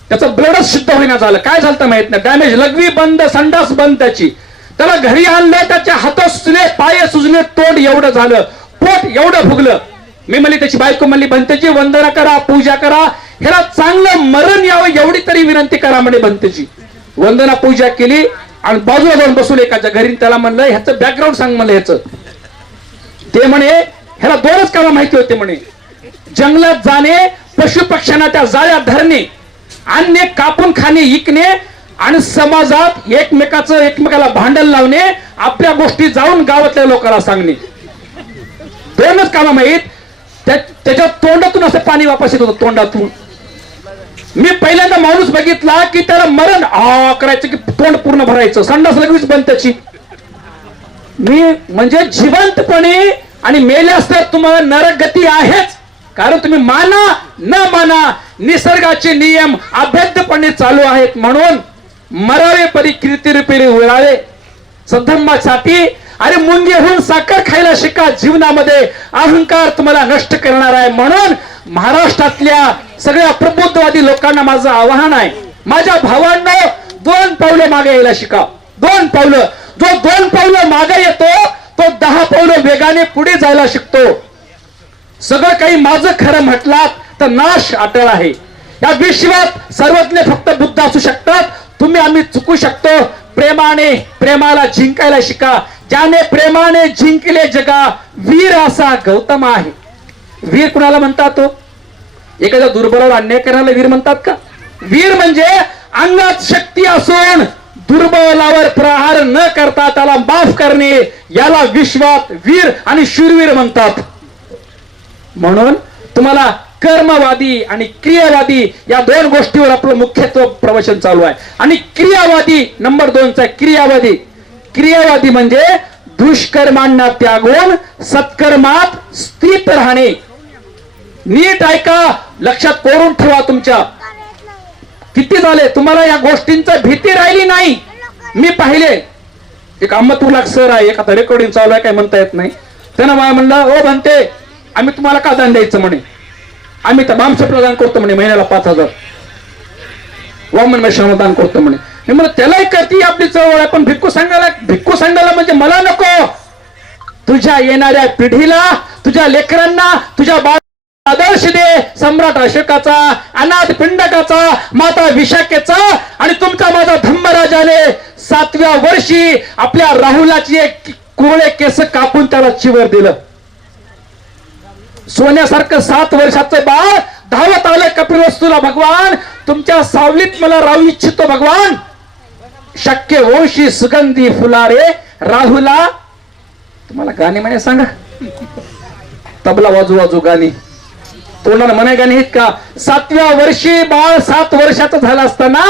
त्याचं ब्लडच शुद्ध होईना झालं. काय झालं माहित नाही, डॅमेज, लघवी बंद, संडास बंद त्याची. त्याला घरी आणलं, त्याच्या हात सुजले, पाय सुजले, तोंड एवढं झालं, पोट एवढं फुगलं. मी म्हणली, त्याची बायको म्हणली, बंतेजी वंदना करा, पूजा करा, ह्याला चांगलं मरण यावं एवढी तरी विनंती करा म्हणे. बंतेजी वंदना पूजा केली आणि बाजूला जाऊन बसवले एकाच्या घरी. त्याला म्हणलं, ह्याचं बॅकग्राऊंड सांग म्हणलं ह्याचं. ते म्हणे ह्याला दोनच कामं माहिती होते म्हणे, जंगलात जाणे, पशु पक्ष्यांना त्या जाळ्या धरणे, अन्य कापून खाणे, इकणे आणि समाजात एकमेकाला भांडण लावणे, आपल्या गोष्टी जाऊन गावातल्या लोकांना सांगणे. दोनच कामं माहीत. त्याच्या तोंडातून असं पाणी वापस येत होतं, तोंडातून. मी पहिल्यांदा माणूस बघितला की त्याला मरण करायचं की तोंड पूर्ण भरायचं, संडास लगेच बंद त्याची. मी म्हणजे जिवंतपणे आणि मेल्यास तर तुम्हाला नरक गती आहेच. कारण तुम्ही माना न माना, निसर्गाचे नियम अभेद्यपणे चालू आहेत. म्हणून मरावे परी कीर्तिरूपी उरावे. सधम्मासाठी अरे मुंगी होऊन साखर खायला शिका. जीवनामध्ये अहंकार तुम्हाला नष्ट करणार आहे. म्हणून महाराष्ट्रातल्या सगळ्या प्रबुद्धवादी लोकांना माझं आवाहन आहे, माझ्या भावांनो, 2 पावलं मागे यायला शिका. 2 पावलं. जो 2 पावलं मागे येतो तो 10 पावलं वेगाने पुढे जायला शिकतो. सगळं काही माझं खरं म्हटलात तर नाश अटळ आहे. या विश्वात सर्वज्ञ फक्त बुद्ध असू शकतात. तुम्ही आम्ही चुकू शकतो. प्रेमाला जिंकायला शिका. ज्याने प्रेमाने जिंकले जगा, वीर असा गौतम आहे. वीर कुणाला म्हणतात? तो एखाद्या दुर्बलावर अन्याय करण्याला वीर म्हणतात का? वीर म्हणजे अंगात शक्ती असून दुर्बलावर प्रहार न करता त्याला माफ करणे, याला विश्वात वीर आणि शूरवीर म्हणतात. म्हणून तुम्हाला कर्मवादी आणि क्रियावादी या 2 गोष्टीवर आपलं मुख्यत्व प्रवचन चालू आहे. आणि क्रियावादी नंबर 2चा क्रियावादी. क्रियावादी म्हणजे दुष्कर्मांना त्यागून सत्कर्मात स्थित राहणे. नीट ऐका, लक्षात कोरून ठेवा. तुमच्या किती झाले तुम्हाला या गोष्टींचा भीती राहिली नाही. मी पाहिले एक अहमदुल्ला सर आहे, एक आता रेकॉर्डिंग चालू आहे, काय म्हणता येत नाही. त्यानं मला म्हणलं, ओ म्हणते आम्ही तुम्हाला का दान द्यायचं म्हणे, आम्ही तर बामसपला दान करतो म्हणे, महिन्याला 5,000 वामन मैशाला दान करतो म्हणे. मी म्हणलं त्यालाही करती आपली चळवळ आहे, पण भिक्खू संघाला म्हणजे मला नको. तुझ्या येणाऱ्या पिढीला, तुझ्या लेकरांना, तुझ्या बाळ आदर्श दे. सम्राट अशोकाचा, अनाथ पिंडकाचा, माता विशाखेचा आणि तुमचा माझा धम्मराजाने 7व्या वर्षी आपल्या राहुलाची एक कुरळे केस कापून त्याला चिवर दिलं. सोन्यासारखं 7 वर्षाचं बाळ धावत आलं कपिलवस्तूला, भगवान तुमच्या सावलीत मला राहू इच्छितो भगवान. शक्य वंशी सुगंधी फुलारे राहुला. तुम्हाला गाणे म्हणे सांगा, तबला वाजू गाणी, तोंडाला म्हणे गाणी आहेत का? 7व्या वर्षी बाळ 7 वर्षाचं झालं असताना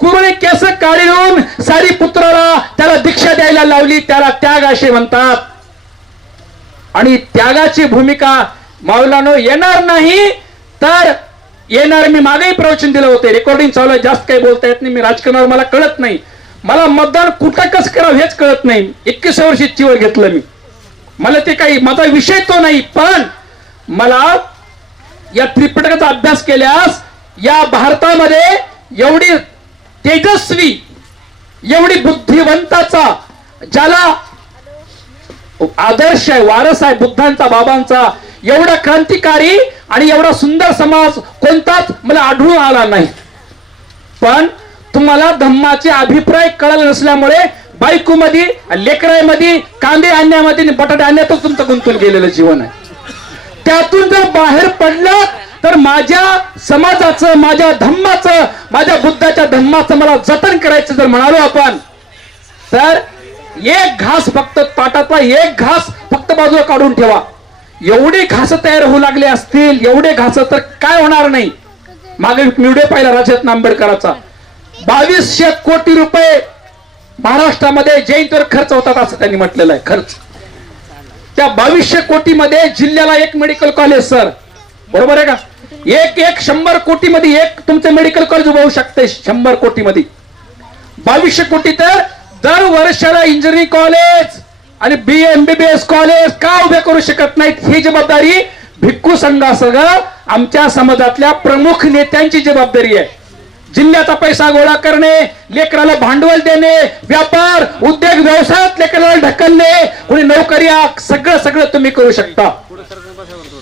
कुरळे केस काढून सारी पुत्राला त्याला दीक्षा द्यायला लावली. त्याला त्याग असे म्हणतात. आणि त्यागाची भूमिका मौलानो येणार नाही तर येणार. मी मागेही प्रवचन दिलं होते, रेकॉर्डिंग चालू आहे, जास्त काही बोलता येत नाही. मी राजकारणावर मला कळत नाही, मला मतदान कुठं कसं करावं हेच कळत नाही. 21 वर्षी चिवर घेतलं मी, मला ते काही माझा विषय तो नाही. पण मला या त्रिपिटकाचा अभ्यास केल्यास या भारतामध्ये एवढी तेजस्वी, एवढी बुद्धिवंताचा, ज्याला आदर्श आहे, वारस आहे बुद्धांचा, बाबांचा, एवढा क्रांतिकारी आणि एवढा सुंदर समाज कोणताच मला आढळून आला नाही. पण तुम्हाला धम्माचे अभिप्राय कळले नसल्यामुळे बायकोमध्ये, लेकरामध्ये, कांदे आणण्यामध्ये, बटाटे आणण्यातच तुमचं गुंतून गेलेलं जीवन आहे. त्यातून जर बाहेर पडलं तर माझ्या समाजाचं, माझ्या धम्माचं, माझ्या बुद्धाच्या धम्माचं मला जतन करायचं जर म्हणालो आपण, तर एक घास फक्त ताटातला एक घास फक्त बाजूला काढून ठेवा. एवढे घास तयार होऊ लागले असतील, एवढे घास तर काय होणार नाही. मागे व्हिडिओ पाहिला राजरत्न आंबेडकरांचा, 2200 कोटी रुपये महाराष्ट्रामध्ये जयंतीवर खर्च होतात असं त्यांनी म्हटलेलं आहे. खर्च त्या 2200 कोटी मध्ये जिल्ह्याला एक मेडिकल कॉलेज, सर बरोबर आहे का? एक 100 कोटी मध्ये एक तुमचं मेडिकल कॉलेज उभं होऊ शकते. 100 कोटी मध्ये 2200 कोटी, तर दर वर्षाला इंजिनिअरिंग कॉलेज आणि MBBS कॉलेज का उभे करू शकत नाहीत? ही जबाबदारी भिक्खू संघासह आमच्या समाजातल्या प्रमुख नेत्यांची जबाबदारी आहे. जिल्ह्याचा पैसा गोळा करणे, लेकराला भांडवल देणे, व्यापार उद्योग व्यवसायात लेकराला ढकलणे, कोणी नोकरी, सगळं तुम्ही करू शकता.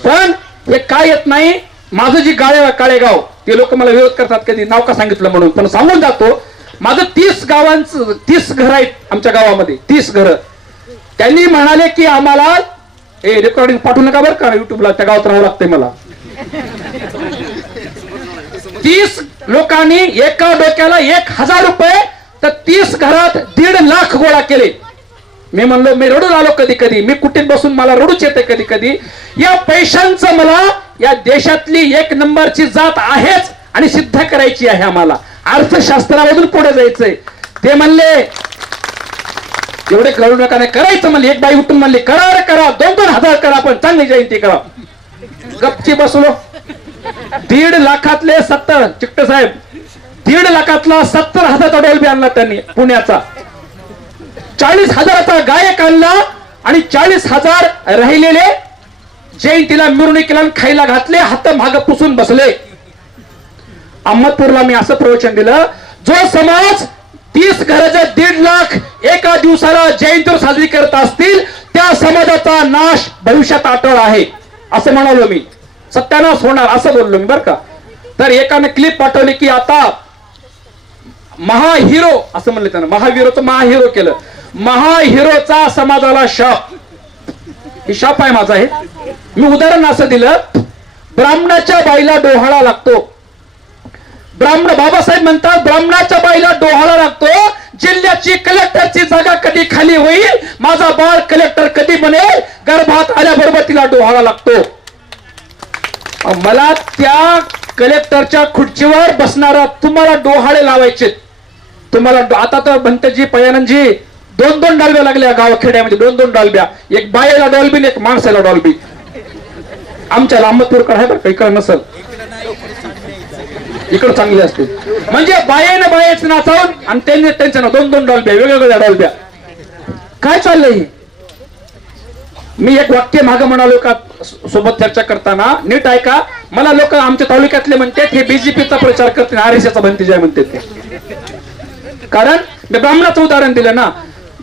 पण हे काय येत नाही. माझं जी काळेगाव, ते लोक मला विरोध करतात कधी नाव का सांगितलं म्हणून, पण सांगून जातो. माझं 30 घर आहेत आमच्या गावामध्ये, 30 घर. त्यांनी म्हणाले की आम्हाला रेकॉर्डिंग पाठवू नका बरं का, युट्यूबला त्या गावात राहावं लागतंय मला. 30 लोकांनी एका डोक्याला 1000 रुपये, तर 30 घरात 1.5 लाख गोळा केले. मी म्हणलो, मी रडून आलो कधी कधी, मी कुठे बसून मला रडूच येते कधी कधी. या पैशांचं मला या देशातली 1 नंबरची जात आहेच आणि सिद्ध करायची आहे. आम्हाला अर्थशास्त्रामधून पुढे जायचंय. ते म्हणले एवढे करू नका, नाही करायचं म्हणले. एक बाई उठून म्हणली, करा 2-2 हजार करा, पण चांगली जयंती करा. गपची बसलो. 1.5 लाखातले 70, चिकटे साहेब, 1.5 लाखातला 70,000चा डॉल्बी आणला त्यांनी पुण्याचा. 40,000चा गायक आणला आणि 40,000 राहिलेले जयंतीला मिरवणुकीला खायला घातले, हात माग पुसून बसले. अहमदपूरला मी असं प्रवचन दिलं, जो समाज 30 घराचे 1.5 लाख एका दिवसाला जयंतीवर साजरी करत असतील, त्या समाजाचा नाश भविष्यात अटळ आहे असं म्हणालो मी. सत्यानाश होणार असं बोललो मी बरं का. तर एकाने क्लिप पाठवली की आता महाहिरो असं म्हणले, त्यानं महावीरोचं महाहिरो केलं. महाहिरोचा समाजाला शाप. ही शाप आहे माझा. आहे मी उदाहरण असं दिलं, ब्राह्मणाच्या बाईला डोहाळा लागतो. बाबासाहेब म्हणतात, ब्राह्मणाच्या बाईला डोहाळा लागतो. जिल्ह्याची कलेक्टरची जागा कधी खाली होईल, माझा बाळ कलेक्टर कधी बनेल, गर्भात आल्याबरोबर तिला डोहाळा लागतो. मला त्या कलेक्टरच्या खुर्चीवर बसणारा तुम्हाला डोहाळे लावायचे. तुम्हाला आता तर भंतेजी पयानंदजी 2-2 डॉल्ब्या लागल्या गावखेड्यामध्ये. 2-2 डॉल्ब्या, एक बायेला डॉल्बी, एक माणसाला डॉल्बी. आमच्या अहमदपूरकडे आहे बरं, इकडे नसल, इकडे चांगले असते. म्हणजे बायेनं बायेचं नाचावून आणि त्यांनी त्यांच्या 2-2 डॉल्ब्या, वेगवेगळ्या डॉल्ब्या. काय चाललंय? मी एक वाक्य मागे म्हणालो का सोबत चर्चा करताना, नीट ऐका. मला लोक आमच्या तालुक्यातले म्हणतात हे बीजेपीचा प्रचार करते, RSSचा भंतेजी आहे म्हणते ते. कारण मी ब्राह्मणाचं उदाहरण दिलं ना.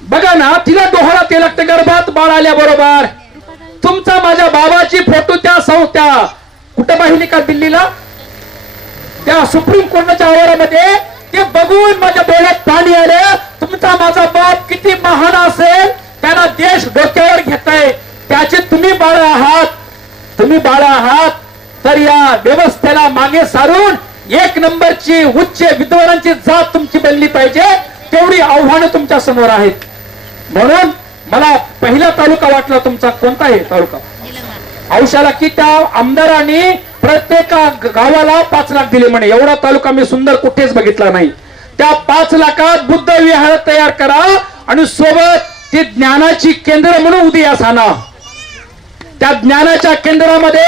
बघा ना, तिला डोहाळा ते लागते गर्भात बाळ आल्याबरोबर. तुमचा माझ्या बाबाची फोटो त्या कुठं पाहिली का दिल्लीला, त्या सुप्रीम कोर्टाच्या आवारामध्ये, ते बघून माझ्या डोळ्यात पाणी आलं. तुमचा माझा बाप किती महान असेल, त्यांना देश डोक्यावर घेताय, त्याचे तुम्ही बाळ आहात. तर या व्यवस्थेला मागे सारून 1 नंबरची उच्च विद्वानांची जात तुमची बनली पाहिजे. तेवढी आव्हानं तुमच्या समोर आहेत. म्हणून मला पहिला तालुका वाटला तुमचा, कोणता आहे तालुका? औषधाला, की त्या आमदारांनी प्रत्येक गावाला 5 लाख दिले म्हणे. एवढा तालुका मी सुंदर कुठेच बघितला नाही. त्या 5 लाखात बुद्ध विहार तयार करा आणि सोबत ती ज्ञानाची केंद्र म्हणून उदयास आणा. त्या ज्ञानाच्या केंद्रामध्ये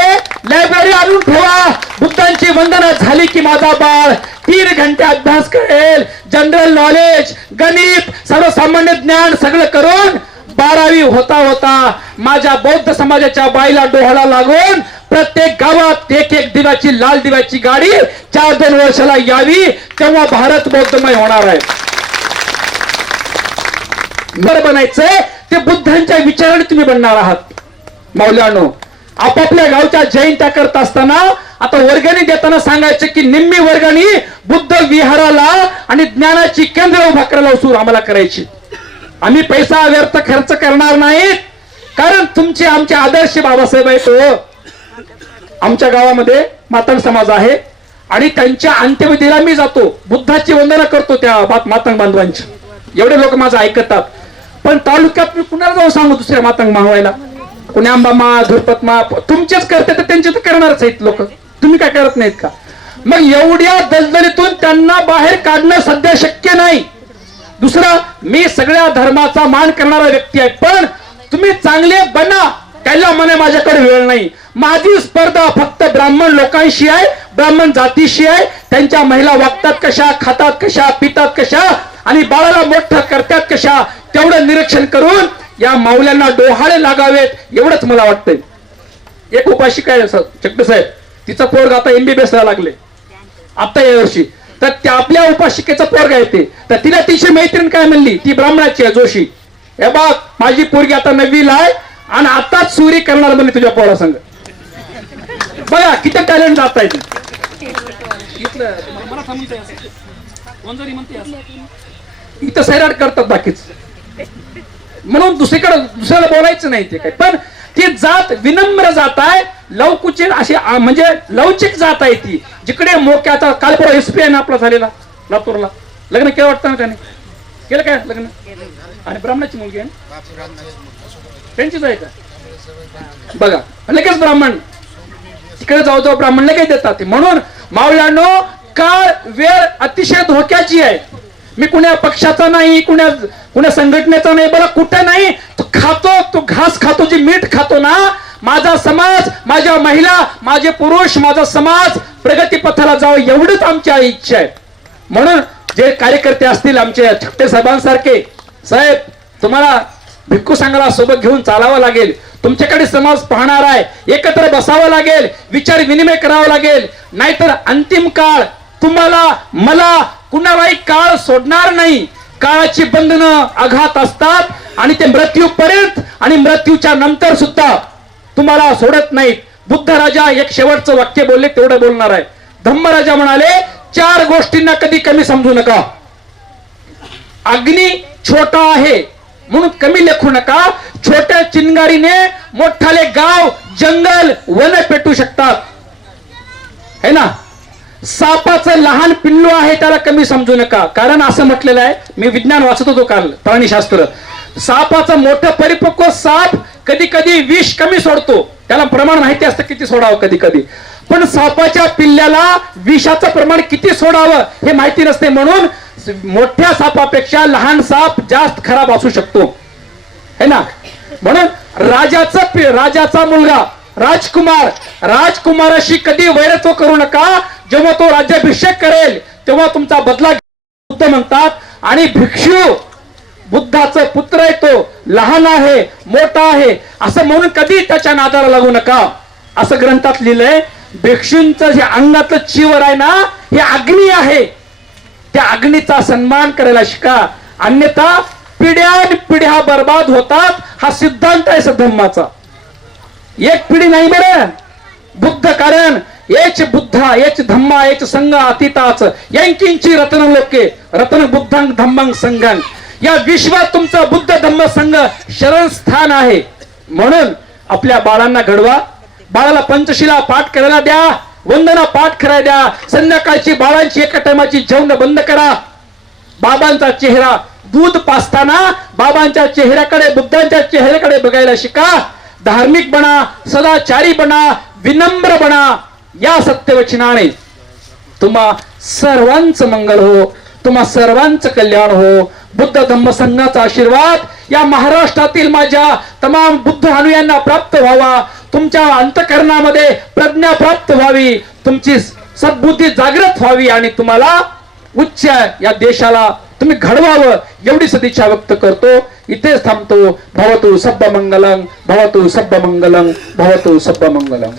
लायब्ररी आणून ठेवा. बुद्धांची वंदना झाली की माझा बाळ 3 घंटे अभ्यास करेल. जनरल नॉलेज, गणित, सर्वसामान्य ज्ञान सगळं करून 12वी होता माझ्या बौद्ध समाजाच्या बाईला डोहाळा लागून प्रत्येक गावात 1-1 दिव्याची, लाल दिव्याची गाडी 4-2 वर्षाला यावी. तेव्हा भारत बौद्धमय होणार आहे. बरं बनायचंय ते बुद्धांच्या विचाराने तुम्ही बनणार आहात. मौल्यानो, आपापल्या गावच्या जयंत्या करत असताना आता वर्गणी देताना सांगायचं की निम्मी वर्गणी बुद्ध विहाराला आणि ज्ञानाची केंद्र उभा करायला उसूर आम्हाला करायची. आम्ही पैसा व्यर्थ खर्च करणार नाहीत, कारण तुमचे आमचे आदर्श बाबासाहेब आहेत. आमच्या गावामध्ये मातंग समाज आहे आणि त्यांच्या अंत्यविधीला मी जातो, बुद्धाची वंदना करतो त्या मातंग बांधवांची. एवढे लोक माझं ऐकतात. पण तालुक्यात मी कुणाला जाऊन सांगू दुसऱ्या मातंग मागवायला? कुणी अंबामा धुरपत्मा तुमचेच करते तर त्यांचे तर करणारच आहेत लोक, तुम्ही काय करत नाहीत का? मग एवढ्या दलदलीतून त्यांना बाहेर काढणं सध्या शक्य नाही. दुसरं, मी सगळ्या धर्माचा मान करणारा व्यक्ती आहे, पण तुम्ही चांगले बना, त्याला म्हणे माझ्याकडे वेळ नाही. माझी स्पर्धा फक्त ब्राह्मण लोकांशी आहे, ब्राह्मण जातीशी आहे. त्यांच्या महिला वागतात कशा, खातात कशा, पितात कशा आणि बाळाला मोठं करतात कशा, तेवढं निरीक्षण करून या माऊल्यांना डोहाळे लागावेत एवढंच मला वाटतंय. एक उपाशिका आहे चक्र साहेब, तिचं पोरग आता MBBS ला लागले आता या वर्षी, तर त्या आपल्या उपाशिकेचं पोरग आहे ते, तर तिला तिची मैत्रीण काय म्हणली, ती ब्राह्मणाची आहे जोशी, हे बघ माझी पोरगी आता 9वीला आहे आणि आताच चोरी करणार म्हणे तुझ्या पोरा संग. बघा किती टॅलेंट जात आहे. इथं सैराट करतात बाकीच, म्हणून दुसऱ्याला बोलायचं नाही ते काय, पण ती जात विनम्र जात आहे, लवकुचित अशी म्हणजे लवचिक जात आहे ती. जिकडे मोक्याचा काल परवा SP आहे ना आपला झालेला लातूरला, लग्न केलं वाटतं ना त्याने, केलं काय लग्न? आणि ब्राह्मणाची मुलगी आहे त्यांचीच आहे का? बघा लगेच ब्राह्मण तिकडे जाऊ जाऊ ब्राह्मण लगेच देतात. म्हणून मावळ्यांनो, काळ वेळ अतिशय धोक्याची आहे. मी कुण्या पक्षाचा नाही, कुण्या संघटनेचा नाही, बरं कुठं नाही, तो खातो, तो घास खातो, जे मीठ खातो ना. माझा समाज, माझ्या महिला, माझे पुरुष, माझा समाज प्रगती पथाला जावं एवढंच आमची इच्छा आहे. म्हणून जे कार्यकर्ते असतील आमचे छट्टे साहेबांसारखे, साहेब तुम्हाला भिक्खू संघाला सोबत घेऊन चालावं लागेल, तुमच्याकडे समाज पाहणार आहे, एकत्र बसावं लागेल, विचार विनिमय करावं लागेल, नाहीतर अंतिम काळ तुम्हाला मला कुणालाही काळ सोडणार नाही. काळाची बंधनं आघात असतात आणि ते मृत्यूपर्यंत आणि मृत्यूच्या नंतर सुद्धा तुम्हाला सोडत नाहीत. बुद्ध राजा एक शेवटचं वाक्य बोलले, तेवढं बोलणार आहे. धम्मराजा म्हणाले, 4 गोष्टींना कधी कमी समजू नका. अग्नी छोटा आहे म्हणून कमी लेखू नका. छोट्या चिंगारीने मोठाले गाव, जंगल, वन पेटू शकतात, है ना. सापाचं लहान पिल्लू आहे त्याला कमी समजू नका, कारण असं म्हटलेलं आहे, मी विज्ञान वाचत होतो काल, प्राणीशास्त्र. सापाचं मोठं परिपक्व साप कधी कधी विष कमी सोडतो, त्याला प्रमाण माहिती असतं किती सोडावं कधी कधी, पण सापाच्या पिल्ल्याला विषाचं प्रमाण किती सोडावं हे माहिती नसते. म्हणून मोठ्या सापापेक्षा लहान साप जास्त खराब असू शकतो, है ना. म्हणून राजाचा मुलगा राजकुमार, राजकुमाराशी कधी वैरत्व करू नका. जेव्हा तो राज्याभिषेक करेल तेव्हा तुमचा बदला बुद्ध म्हणतात. आणि भिक्षू बुद्धाचा पुत्र आहे, तो लहान आहे मोठा आहे असं म्हणून कधी त्याच्या नादाला लागू नका, असं ग्रंथात लिहिलंय. भिक्षूंचं जे अंगातलं चिवर आहे ना, हे अग्नी आहे, त्या अग्नीचा सन्मान करायला शिका, अन्यथा पिढ्या बर्बाद होतात. हा सिद्धांत आहे धम्माचा. एक पिढी नाही बरं बुद्ध, कारण एच बुद्धा एच धम्मा एच संघ अतीताच यांकींची रत्न लोके रत्न बुद्धं धम्मं संघं. या विश्वात तुमचं बुद्ध धम्म संघ शरण स्थान आहे. म्हणून आपल्या बाळांना घडवा, बाळाला पंचशिला पाठ करायला द्या, वंदना पाठ करायला द्या. संध्याकाळची बाळांची एका टायमाची जेवण बंद करा. बाबांचा चेहरा दूध पाजताना बाबांच्या चेहऱ्याकडे, बुद्धांच्या चेहऱ्याकडे बघायला शिका. धार्मिक बना, सदाचारी बना, विनम्र बना. या सत्यवचनाने तुम्हा सर्वांचं मंगल हो, तुम्हा सर्वांचं कल्याण हो. बुद्ध धम्म संघाचा आशीर्वाद या महाराष्ट्रातील माझ्या तमाम बुद्ध अनुयांना प्राप्त व्हावा. तुमच्या अंतःकरणामध्ये प्रज्ञा प्राप्त व्हावी, तुमची सद्बुद्धी जागृत व्हावी आणि तुम्हाला उच्च या देशाला तुम्ही घडवावं एवढी सदिच्छा व्यक्त करतो. इथेच थांबतो. भवतु सब्ब मंगलम, भवतु सब्ब मंगलम, भवतु सब्ब मंगलम.